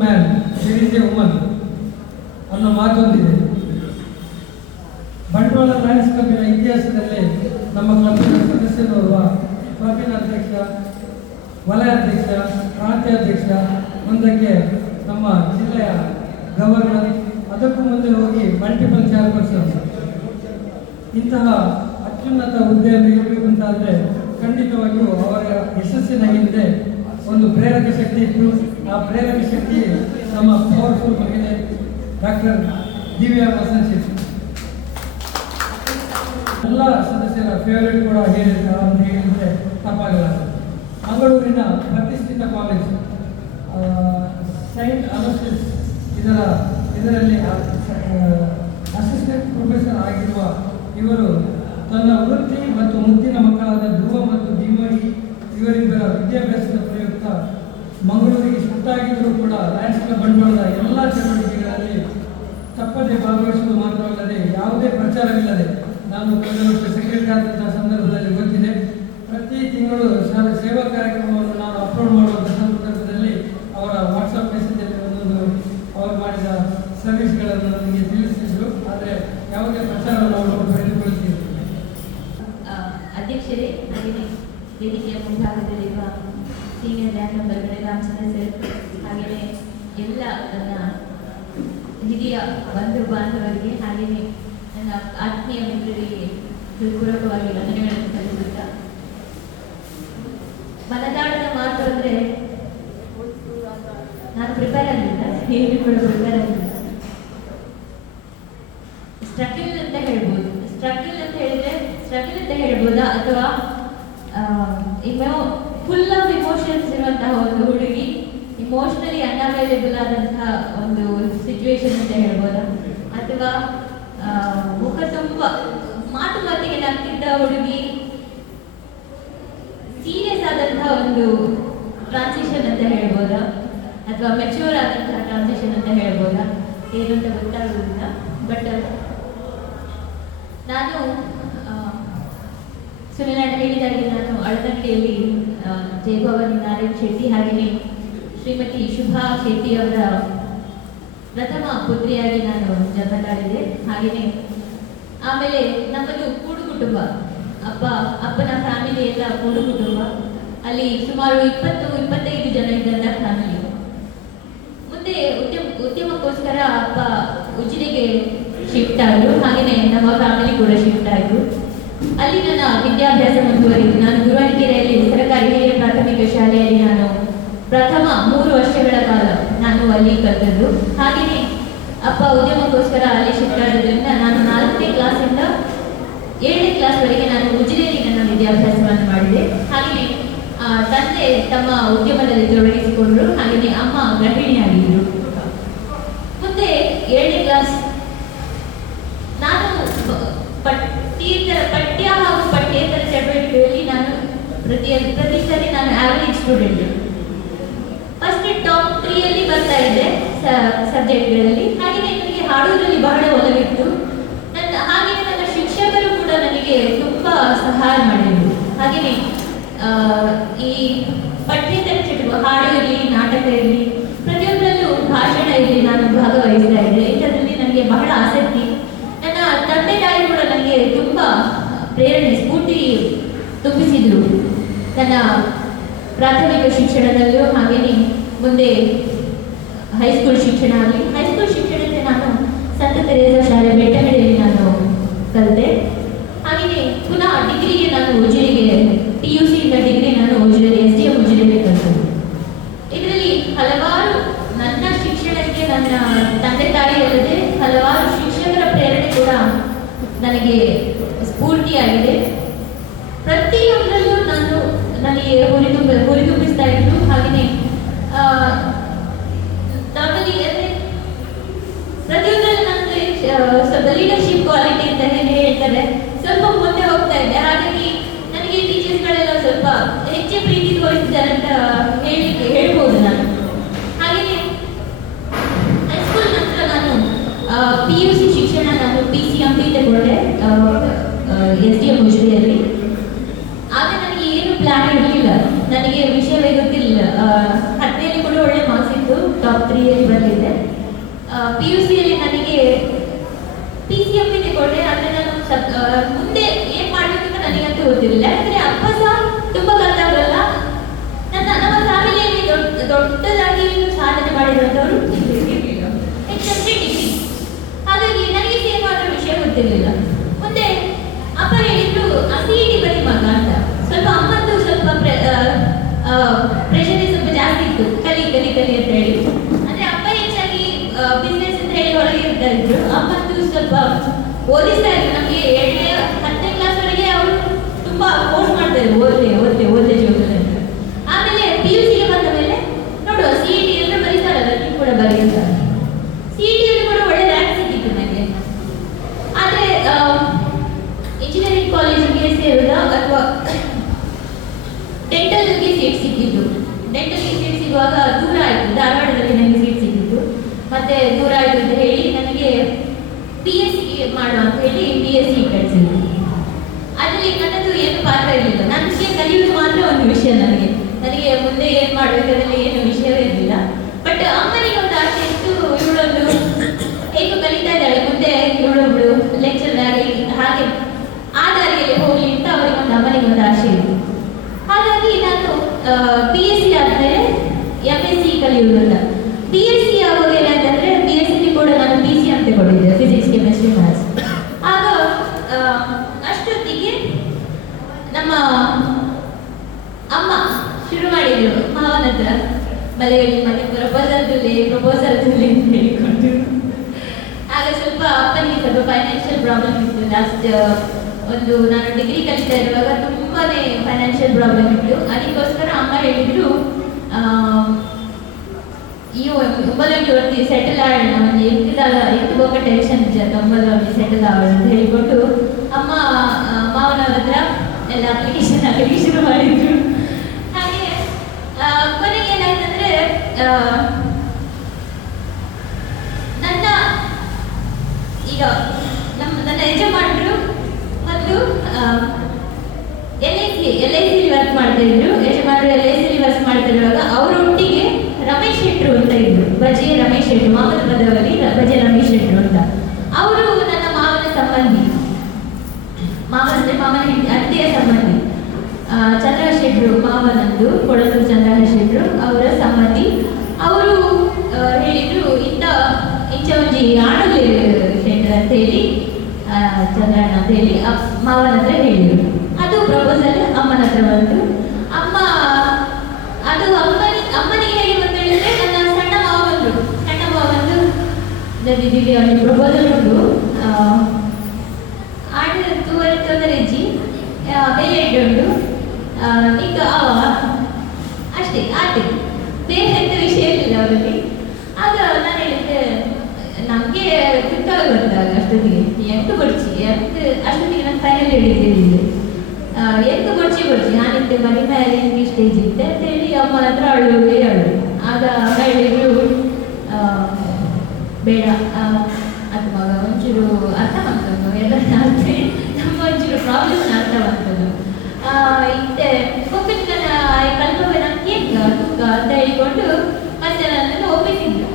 Man there is a woman ಅನ್ನೋ ಮಾತೊಂದಿದೆ. Bantwal Lions ಕ್ಲಬ್ಬಿನ ಇತಿಹಾಸದಲ್ಲಿ ನಮ್ಮ ಕ್ಲಬ್ಬಿನ ಸದಸ್ಯರು ಕ್ಲಬ್ಬಿನ ಅಧ್ಯಕ್ಷ, ವಲಯ ಅಧ್ಯಕ್ಷ, ಪ್ರಾಂತ್ಯಾಧ್ಯಕ್ಷ, ಮುಂದಕ್ಕೆ ನಮ್ಮ ಜಿಲ್ಲೆಯ ಗವರ್ನರ್, ಅದಕ್ಕೂ ಮುಂದೆ ಹೋಗಿ ಮಲ್ಟಿಪಲ್ ಚೇರ್ಪರ್ಸನ್. ಇಂತಹ ಅತ್ಯುನ್ನತ ಹುದ್ದೆಯನ್ನು ಇರಬೇಕು ಅಂತಾದರೆ ಖಂಡಿತವಾಗಿಯೂ ಅವರ ಯಶಸ್ಸಿನ ಹಿಂದೆ ಒಂದು ಪ್ರೇರಕ ಶಕ್ತಿ ಇತ್ತು. ಆ ಪ್ರೇರಕ ಶಕ್ತಿ ನಮ್ಮ ಪವರ್ಫುಲ್ ಮಹಿಳೆ ಡಾಕ್ಟರ್ ದಿವ್ಯಾ ವಸಂತ್ ಶೆಟ್ಟಿ. ಎಲ್ಲ ಸದಸ್ಯರ ಫೇವರೇಟ್ ಕೂಡ ಹೇಳಿರ್ತಾರೆ ಅಂತ ಹೇಳಿದರೆ ತಪ್ಪಾಗಲ್ಲ. ಮಂಗಳೂರಿನ ಪ್ರತಿಷ್ಠಿತ ಕಾಲೇಜ್ ಸೈಂಟ್ ಅಲೋಸಿಸ್ ಇದರಲ್ಲಿ ಅಸಿಸ್ಟೆಂಟ್ ಪ್ರೊಫೆಸರ್ ಆಗಿರುವ ಇವರು ತನ್ನ ವೃತ್ತಿ ಮತ್ತು ಮುದ್ದಿನ ಮಕ್ಕಳಾದ ಧ್ರುವ ಮತ್ತು ಧೀಮಹಿ ಇವರಿಬ್ಬರ ವಿದ್ಯಾಭ್ಯಾಸದ ಪ್ರಯುಕ್ತ ಮಂಗಳೂರಿಗೆ ಶಿಫ್ಟಾಗಿದ್ದರೂ ಕೂಡ ಲಯನ್ಸ್ ಕ್ಲಬ್ ಬಂಟ್ವಾಳದ ಎಲ್ಲ ಚಟುವಟಿಕೆಗಳಲ್ಲಿ ತಪ್ಪದೆ ಭಾಗವಹಿಸುವುದು ಮಾತ್ರವಲ್ಲದೆ ಯಾವುದೇ ಪ್ರಚಾರವಿಲ್ಲದೆ, ನಾನು ಕಳೆದ ವರ್ಷ ಸೆಕ್ರೆಟರಿ ಆದಂತಹ ಸಂದರ್ಭದಲ್ಲಿ ಗೊತ್ತಿದೆ, ಪ್ರತಿ ತಿಂಗಳು ಸೇವಾ ಕಾರ್ಯಕ್ರಮವನ್ನು ನಾನು ಅಪ್ಲೋಡ್ ಮಾಡುವಂಥ ಸಂದರ್ಭದಲ್ಲಿ ಅವರ ವಾಟ್ಸಪ್ ಮೆಸೇಜಲ್ಲಿ ಒಂದೊಂದು ಅವರು ಮಾಡಿದ ಸರ್ವಿಸ್ಗಳನ್ನು ನನಗೆ ತಿಳಿಸಿದ್ರು. ಆದರೆ ಯಾವುದೇ ಪ್ರಚಾರವನ್ನು ಅವರು ಪಡೆದುಕೊಳ್ಳುತ್ತಿದ್ದರು. ಅಧ್ಯಕ್ಷರೇ, ಹಾಗೆಯೇ ವೇದಿಕೆಯ ಮುಂಭಾಗದಲ್ಲಿರುವ senior rank number Ramachandra sir, ಹಾಗೆಯೇ ಎಲ್ಲ ನನ್ನ ಹಿರಿಯ ಬಂಧು ಬಾಂಧವರಿಗೆ, ಹಾಗೆಯೇ ನನ್ನ ಆತ್ಮೀಯ ಮಿತ್ರರಿಗೆ ಹೃತ್ಪೂರ್ವಕವಾಗಿ ವಂದನೆಗಳನ್ನು ಸಲ್ಲಿಸುತ್ತಾ, ಮನದಾಳದ ಮಾತು ಅಂದರೆ ನಾನು ಪ್ರಿಪೇರ್ ಆಗಿಲ್ಲ, ಹೇಳಿ ಕೂಡ ಪ್ರಿಪೇರ್ ಆಗಿಲ್ಲ. ಸ್ಟ್ರಗಲ್ ಅಂತ ಹೇಳ್ಬೋದು. ಸ್ಟ್ರಗಲ್ ಅಂತ ಹೇಳ್ಬೋದಾ, ಅಥವಾ ಫುಲ್ ಆಫ್ ಇಮೋಷನ್ಸ್ ಇರುವಂತಹ ಒಂದು ಹುಡುಗಿ, ಇಮೋಷನಲಿ ಅನ್ಅವೈಲೇಬಲ್ ಆದಂತಹ ಒಂದು ಸಿಚುವೇಶನ್ ಅಂತ ಹೇಳ್ಬೋದಾ, ಅಥವಾ ಮುಖ ತುಂಬ ಮಾತಿಗೆ ನಗ್ತಿದ್ದ ಹುಡುಗಿ, ಸೀರಿಯಸ್ ಆದಂತಹ ಒಂದು ಟ್ರಾನ್ಸಿಷನ್ ಅಂತ ಹೇಳ್ಬೋದಾ, ಅಥವಾ ಮೆಚ್ಯೂರ್ ಆದಂತಹ ಟ್ರಾನ್ಸಿಷನ್ ಅಂತ ಹೇಳ್ಬೋದಾ, ಏನು ಅಂತ ಗೊತ್ತಾಗೋದಿಲ್ಲ. ಬಟ್ ನಾನು ಸುನಿಲ್ ಹೇಳಿದಾಗೆ ನಾನು ಅಳದಂಡಿಯಲ್ಲಿ ಜಯಭವಾನಿ ನಾರಾಯಣ್ ಶೆಟ್ಟಿ ಹಾಗೆಯೇ ಶ್ರೀಮತಿ ಶುಭಾ ಶೆಟ್ಟಿ ಅವರ ಪ್ರಥಮ ಪುತ್ರಿಯಾಗಿ ನಾನು ಜನ್ಮ ತಾಳಿದೆ. ಹಾಗೆಯೇ ಆಮೇಲೆ ನಮ್ಮದು ಕೂಡು ಕುಟುಂಬ, ಅಪ್ಪನ ಫ್ಯಾಮಿಲಿ ಎಲ್ಲ ಕೂಡು ಕುಟುಂಬ. ಅಲ್ಲಿ ಸುಮಾರು 20-25 ಜನ ಇದ್ದಂಥ ಫ್ಯಾಮಿಲಿ. ಮುಂದೆ ಉದ್ಯಮಕ್ಕೋಸ್ಕರ ಅಪ್ಪ ಉಜಿರೆಗೆ ಶಿಫ್ಟ್ ಆದರು, ಹಾಗೆಯೇ ನಮ್ಮ ಫ್ಯಾಮಿಲಿ ಕೂಡ ಶಿಫ್ಟ್ ಆಯಿತು. ಅಲ್ಲಿ ನನ್ನ ವಿದ್ಯಾಭ್ಯಾಸ ಮುಂದುವರಿತು. ನಾನು ಗುರುವಾರಕೆರೆಯಲ್ಲಿ ಸರ್ಕಾರಿ ಹಿರಿಯ ಪ್ರಾಥಮಿಕ ಶಾಲೆಯಲ್ಲಿ ನಾನು ಪ್ರಥಮ 3 ವರ್ಷಗಳ ಕಾಲ ನಾನು ಅಲ್ಲಿ ಕಲಿತದ್ದು. ಹಾಗೆಯೇ ಅಪ್ಪ ಉದ್ಯಮಕ್ಕೋಸ್ಕರ ಅಲ್ಲಿ ಶಿಫ್ಟ್ ಆಗೋದ್ರಿಂದ ನಾನು 4ನೇ ಕ್ಲಾಸಿಂದ 7ನೇ ಕ್ಲಾಸ್ವರೆಗೆ ನಾನು ಉಜಿರೆಯಲ್ಲಿ ನನ್ನ ವಿದ್ಯಾಭ್ಯಾಸವನ್ನು ಮಾಡಿದೆ. ಹಾಗೆಯೇ ತಂದೆ ತಮ್ಮ ಉದ್ಯಮದಲ್ಲಿ ತೊಡಗಿಸಿಕೊಂಡರು, ಹಾಗೆಯೇ ಅಮ್ಮ ಗೃಹಿಣಿಯಾಗಿದ್ದರು. ಮುಂದೆ 7ನೇ ಕ್ಲಾಸ್ ನಾನು ಪಠ್ಯ ಹಾಗೂ ಪಠ್ಯೇತರ ಚಟುವಟಿಕೆಯಲ್ಲಿ ನಾನು ಪ್ರತಿ ಸರಿ ನಾನು ಆವರೇಜ್ ಸ್ಟೂಡೆಂಟ್. ಫಸ್ಟ್ ಟಾಪ್ 3 ಬರ್ತಾ ಇದ್ದೆ ಸಬ್ಜೆಕ್ಟ್ಗಳಲ್ಲಿ. ಹಾಗೆಯೇ ನನಗೆ ಹಾಡುವುದರಲ್ಲಿ ಬಹಳ ಒಲವಿತ್ತು. ಹಾಗೆಯೇ ನನ್ನ ಶಿಕ್ಷಕರು ಕೂಡ ನನಗೆ ತುಂಬ ಸಹಾಯ ಮಾಡಿದರು. ಹಾಗೆಯೇ ಈ ಪಠ್ಯೇತರ ಚಟುವಟಿಕೆ, ಹಾಡು ಇರಲಿ, ನಾಟಕ ಇರಲಿ, ಪ್ರತಿಯೊಬ್ಬರಲ್ಲೂ ಭಾಷಣ ಇರಲಿ, ನಾನು ಭಾಗವಹಿಸ್ತಾ ಇದ್ದೆ. ಇದರಲ್ಲಿ ನನಗೆ ಬಹಳ ಆಸಕ್ತಿ. ನನ್ನ ತಂದೆ ತಾಯಿ ಕೂಡ ನನಗೆ ತುಂಬ ಪ್ರೇರಣೆ, ಸ್ಫೂರ್ತಿ ತುಂಬಿಸಿದ್ರು. ನನ್ನ ಪ್ರಾಥಮಿಕ ಶಿಕ್ಷಣದಲ್ಲೂ ಹಾಗೆಯೇ ಮುಂದೆ ಹೈಸ್ಕೂಲ್ ಶಿಕ್ಷಣ ಆಗಲಿ. ಹೈಸ್ಕೂಲ್ ಶಿಕ್ಷಣಕ್ಕೆ ನಾನು ಸಂತ ತೆರೇಸಾ ಶಾಲೆ ಬೆಟ್ಟಂಗಡಿಯಲ್ಲಿ ನಾನು ಕಲಿತೆ. ಹಾಗೆಯೇ ಪುನಃ ಡಿಗ್ರಿಗೆ ನಾನು ಉಜಿರೆಗೆ PUC ಇಂದ ಡಿಗ್ರಿ ನಾನು ಉಜಿರೆ SDM ಉಜಿರೆಯಲ್ಲಿ ಕಲಿತೆ. ಇದರಲ್ಲಿ ಹಲವಾರು ನನ್ನ ಶಿಕ್ಷಣಕ್ಕೆ ನನ್ನ ತಂದೆ ತಾಯಿ ಅಲ್ಲದೆ ಹಲವಾರು ಶಿಕ್ಷಕರ ಪ್ರೇರಣೆ ಕೂಡ ನನಗೆ ಸ್ಫೂರ್ತಿಯಾಗಿದೆ. ಪ್ರತಿಯೊಂದರಲ್ಲೂ ನನಗೆ ಹುರಿದುಂಬಿಸ್ತಾ ಇದ್ರು. ಹಾಗೆಯೇ ನಾರ್ಮಲಿ ಪ್ರತಿಯೊಂದರಲ್ಲೂ ನನಗೆ ಸ್ವಲ್ಪ ಲೀಡರ್ಶಿಪ್ ಕ್ವಾಲಿಟಿ ಅಂತ ಹೇಳ್ತಾರೆ, ಸ್ವಲ್ಪ ಮುಂದೆ ಹೋಗ್ತಾ ಇದ್ದೆ. ಹಾಗಾಗಿ ನನಗೆ ಟೀಚರ್ಸ್ಗಳೆಲ್ಲ ಸ್ವಲ್ಪ ಹೆಚ್ಚು ಪ್ರೀತಿ ತೋರಿಸಿದ್ದಾರೆ ಅಂತ ಹೇಳ್ಬೋದು ನಾನು. ಹಾಗೆಯೇ ಹೈಸ್ಕೂಲ್ ನಂತರ ನಾನು PUC ಶಿಕ್ಷಣ ನಾನು PCMB ತಗೊಂಡೆ SDM ಉಜಿರೆಯಲ್ಲಿ. ಆಗ ನನಗೆ ಏನು ಪ್ಲಾನ್ ಇರಲಿಲ್ಲ, ನನಗೆ ವಿಷಯವೇ ಗೊತ್ತಿರಲಿಲ್ಲ. 10ನೇಲಿ ಕೂಡ ಒಳ್ಳೆ ಮಾರ್ಕ್ಸ್ ಇತ್ತು, ಟಾಪ್ 3 PUCಯಲ್ಲಿ ನನಗೆ PCM ತಗೊಂಡೆ. ಆದರೆ ನಾನು ಮುಂದೆ ಏನು ಮಾಡಬೇಕು ಅಂತ ನನಗಂತೂ ಗೊತ್ತಿರಲಿಲ್ಲ. ಯಾಕಂದರೆ ಅಪ್ಪ ಸಹ ತುಂಬ ಕಲಿತವರಲ್ಲ. ನಮ್ಮ ಫ್ಯಾಮಿಲಿಯಲ್ಲಿ ದೊಡ್ಡದಾಗಿ ಸಾಧನೆ ಮಾಡಿರುವಂಥವರು ಇರಲಿಲ್ಲ, ಹೆಚ್ಚಂದ್ರೆ ಡಿಗ್ರಿ. ಹಾಗಾಗಿ ನನಗೆ ಸೇಮ್ ಮಾಡೋ ವಿಷಯ ಗೊತ್ತಿರಲಿಲ್ಲ. ಮುಂದೆ ಅಪ್ಪ ಹೇಳಿದ್ರು CET ಬರೀ ಮಗ ಅಂತ. ಸ್ವಲ್ಪ ಅಮ್ಮಂದು ಸ್ವಲ್ಪ ಪ್ರೆಷರ್ ಸ್ವಲ್ಪ ಜಾಸ್ತಿ ಇತ್ತು, ಕಲಿ ಕಲಿ ಕಲಿ ಅಂತ ಹೇಳಿ. ಅಂದರೆ ಅಪ್ಪ ಹೆಚ್ಚಾಗಿ ಬಿಸ್ನೆಸ್ ಅಂತ ಹೇಳಿ ಒಳಗೆ ಇರ್ತಾ ಇದ್ರು. ಅಮ್ಮಂದು ಸ್ವಲ್ಪ ಓದಿಸ್ತಾ ಇದ್ರು. ನಮಗೆ 10ನೇ ಕ್ಲಾಸ್ವರೆಗೆ ಅವರು ತುಂಬ ಫೋರ್ಸ್ ಮಾಡ್ತಾ ಇದ್ರು, ಓದ್ಲೆ ಜೀವನದಲ್ಲಿ ಅಂತ. ಆಮೇಲೆ PUCಗೆ ಬಂದ ಮೇಲೆ ನೋಡುವ CET ಎಲ್ಲರೂ ಬರೀತಾರಲ್ಲ, ನೀವು ಕೂಡ ಬರೀತಾರೆ. CETಯಲ್ಲಿ ಕೂಡ ಒಳ್ಳೆ ರ್ಯಾಂಕ್ ಸಿಕ್ಕಿತ್ತು ನನಗೆ. ಆದರೆ ಇಂಜಿನಿಯರಿಂಗ್ ಕಾಲೇಜಿಗೆ ಸೇರಿದ ಅಥವಾ ಡೆಂಟಲ್ಗೆ ಸೀಟ್ ಸಿಕ್ಕಿದ್ದು. ಡೆಂಟಲ್ಗೆ ಸೀಟ್ ಸಿಗುವಾಗ ದೂರ ಆಯಿತು, ಧಾರವಾಡದಲ್ಲಿ ನನಗೆ ಸೀಟ್ ಸಿಕ್ಕಿತ್ತು. ಮತ್ತೆ ದೂರ ಆಯಿತು ಅಂತ ಹೇಳಿ ನನಗೆ BSc ಮಾಡುವ ಅಂತ ಹೇಳಿ BSc ಕಳಿಸಿದ್ರು. ಅದರಲ್ಲಿ ನನ್ನದು ಏನು ಪಾತ್ರ ಇರಲಿಲ್ಲ. ನನಗೆ ಕಲಿಯುವುದು ಮಾತ್ರ ಒಂದು ವಿಷಯ. ನನಗೆ ಮುಂದೆ ಏನು ಮಾಡಬೇಕಂದ್ರೆ ಏನು ವಿಷಯವೇ ಇರಲಿಲ್ಲ. ಬಟ್ ಅಮ್ಮನಿಗೆ ಒಂದು ಆಸೆ ಇತ್ತು, ಇವಳೊಂದು ಹೇಗೂ ಕಲಿತಾ ಇದ್ದಾಳೆ, ಮುಂದೆ ಇವಳೊಬ್ಳು ಲೆಕ್ಚರ್ ಆಗಿ ಹಾಗೆ ಆ ದಾರಿಯಲ್ಲಿ ಹೋಗಲಿ ಅಂತ ಅವರಿಗೆ ಅಮ್ಮನಿಗೆ ಒಂದು ಆಸೆ ಇತ್ತು. ಹಾಗಾಗಿ ನಾನು BSc ಆದಮೇಲೆ MSc ಕಲಿಯುವುದು ಅಂತ. BSc ಆವಾಗ ಏನಾಯ್ತಂದರೆ BSc ಕೂಡ ನಾನು PCM ತಗೊಂಡಿದ್ದೆ, ಫಿಸಿಕ್ಸ್ ಕೆಮಿಸ್ಟ್ರಿ ಮ್ಯಾಥ್ಸ್. ಆಗ ಅಷ್ಟೊತ್ತಿಗೆ ನಮ್ಮ ಅಮ್ಮ ಶುರು ಮಾಡಿದ್ರು ಮಾವನ ಹತ್ರ ಮಲೆಯಲ್ಲಿ ಮತ್ತೆ ಪ್ರಪೋಸಲ್ ಅಂತ ಹೇಳಿಕೊಂಡು. ಆಗ ಸ್ವಲ್ಪ ಅಪ್ಪನಿಗೆ ಸ್ವಲ್ಪ ಫೈನಾನ್ಷಿಯಲ್ ಪ್ರಾಬ್ಲಮ್ ಇತ್ತು. ನಾನು ಡಿಗ್ರಿ ಕಲಿತಾ ಇರುವಾಗ ತುಂಬಾನೇ ಫೈನಾನ್ಷಿಯಲ್ ಪ್ರಾಬ್ಲಮ್ ಇತ್ತು. ಅದಕ್ಕೋಸ್ಕರ ಅಮ್ಮ ಹೇಳಿದ್ರು ಈ ಒಬ್ಬಲಲ್ಲಿ ಒಂದು ಸೆಟಲ್ ಆಗೋಣ, ಒಂದು ಎಂಟು ಹೋಗೋ ಟೆನ್ಷನ್ ಒಬ್ಬಲಲ್ಲಿ ಸೆಟಲ್ ಆಗೋಣ ಅಂತ ಹೇಳಿಕೊಂಡು ಅಮ್ಮ ಮಾವನವ್ರ ಹತ್ರ ಎಲ್ಲ ಅಪ್ಲಿಕೇಶನ್ ಹಾಕಿ ಶುರು ಮಾಡಿದ್ರು. ಹಾಗೆ ಕೊನೆಗೆ ಏನಾಯ್ತಂದ್ರೆ ನನ್ನ ಯಜಮಾನರು ಮತ್ತು LIC ವರ್ಕ್ ಮಾಡ್ತಾ ಇದ್ರು. ಯಜಮಾನರು LIC ವರ್ಕ್ ಮಾಡ್ತಾ ಇರುವಾಗ ಅವರೊಟ್ಟಿಗೆ ರಮೇಶ್ ಶೆಟ್ರು ಅಂತ ಇದ್ರು, ಬಜೆ ರಮೇಶ್ ಶೆಟ್ರು, ಮಾವನ ಪದವಲ್ಲಿ ಬಜೆ ರಮೇಶ್ ಶೆಟ್ರು ಅಂತ. ಅವರು ನನ್ನ ಮಾವನ ಸಂಬಂಧಿ, ಮಾವನ ಅತ್ತೆಯ ಸಂಬಂಧಿ. ಚಂದ್ರ ಶೆಟ್ರು ಮಾವನಂದು ಕೊಡಸೂರು ಚಂದ್ರ ಶೆಟ್ರು ಅವರ ಸಂಬಂಧಿ. ಅವರು ಹೇಳಿದ್ರು ಇಂಚ ಒಂಜಿ ಆಡಲು ಶೆಟ್ರು ಅಂತ ಹೇಳಿ ಚಂದ್ರಣ್ಣ ಅಂತ ಹೇಳಿ ಮಾವನ ಹತ್ರ ಹೇಳಿದರು. ಅದು ಪ್ರಪೋಸಲ್ ಅಮ್ಮನ ಹತ್ರ ಬಂತು. ಅದು ಅಮ್ಮನಿಗೆ ಹೇಗೆ ಬಂದು ಹೇಳಿದ್ರೆ ನನ್ನ ಸಣ್ಣ ಮಾವ ಬಂದು ದಿಲ್ಲಿ ಅವನಿಗೆ ಪ್ರಪೋಸಲ್ ಉಂಟು, ಆಡ ತೊಂದರೆ ಇಜ್ಜಿ ಬೆಲೆ ಇಟ್ಟುಂಟು ಈಗ ಅಷ್ಟೇ ಆಯ್ತು, ಬೇರೆ ಎಂತ ವಿಷಯ ಇರಲಿಲ್ಲ ಅವರಲ್ಲಿ. ಆಗ ನಾನು ಹೇಳಿದ್ದೆ ನಮಗೆ ಕುತ್ತಾಗ ಬಂದಾಗ ಅಷ್ಟೊತ್ತಿಗೆ ಎಂಟು ಕೊಡ್ಚಿ ಅಷ್ಟೊತ್ತಿಗೆ ನಾನು ಫೈನಲ್ ಹೇಳಿದ್ದೆ ಎಂಟು ಕೊಡ್ಚಿ ನಾನಿದ್ದೆ ಮನೆ ಮೇಲೆ ಎಂಟು ಸ್ಟೇಜ್ ಇದ್ದೆ ಅಂತ ಹೇಳಿ ಅಮ್ಮನ ಹತ್ರ ಅಳು. ಆಗ ಅಮ್ಮ ಹೇಳಿದ್ರು ಬೇಡ ಅದು ಮಗ ಒಂಚೂರು ಅರ್ಥ ಮಾಡ್ತದ್ದು ಎಲ್ಲ ನಮ್ಮ ಒಂಚೂರು ಪ್ರಾಬ್ಲಮ್ ಅರ್ಥ ಮಾಡ್ತದ್ದು ಇತ್ತೆ ಹೋಗ್ಬಿಟ್ಟು ನನ್ನ ಕಲ್ಪವೆ ನನಗೆ ತುಕ್ಕ ಅಂತ ಹೇಳಿಕೊಂಡು ಮತ್ತೆ ನನ್ನನ್ನು ಒಪ್ಪಿಸಿದ್ರು.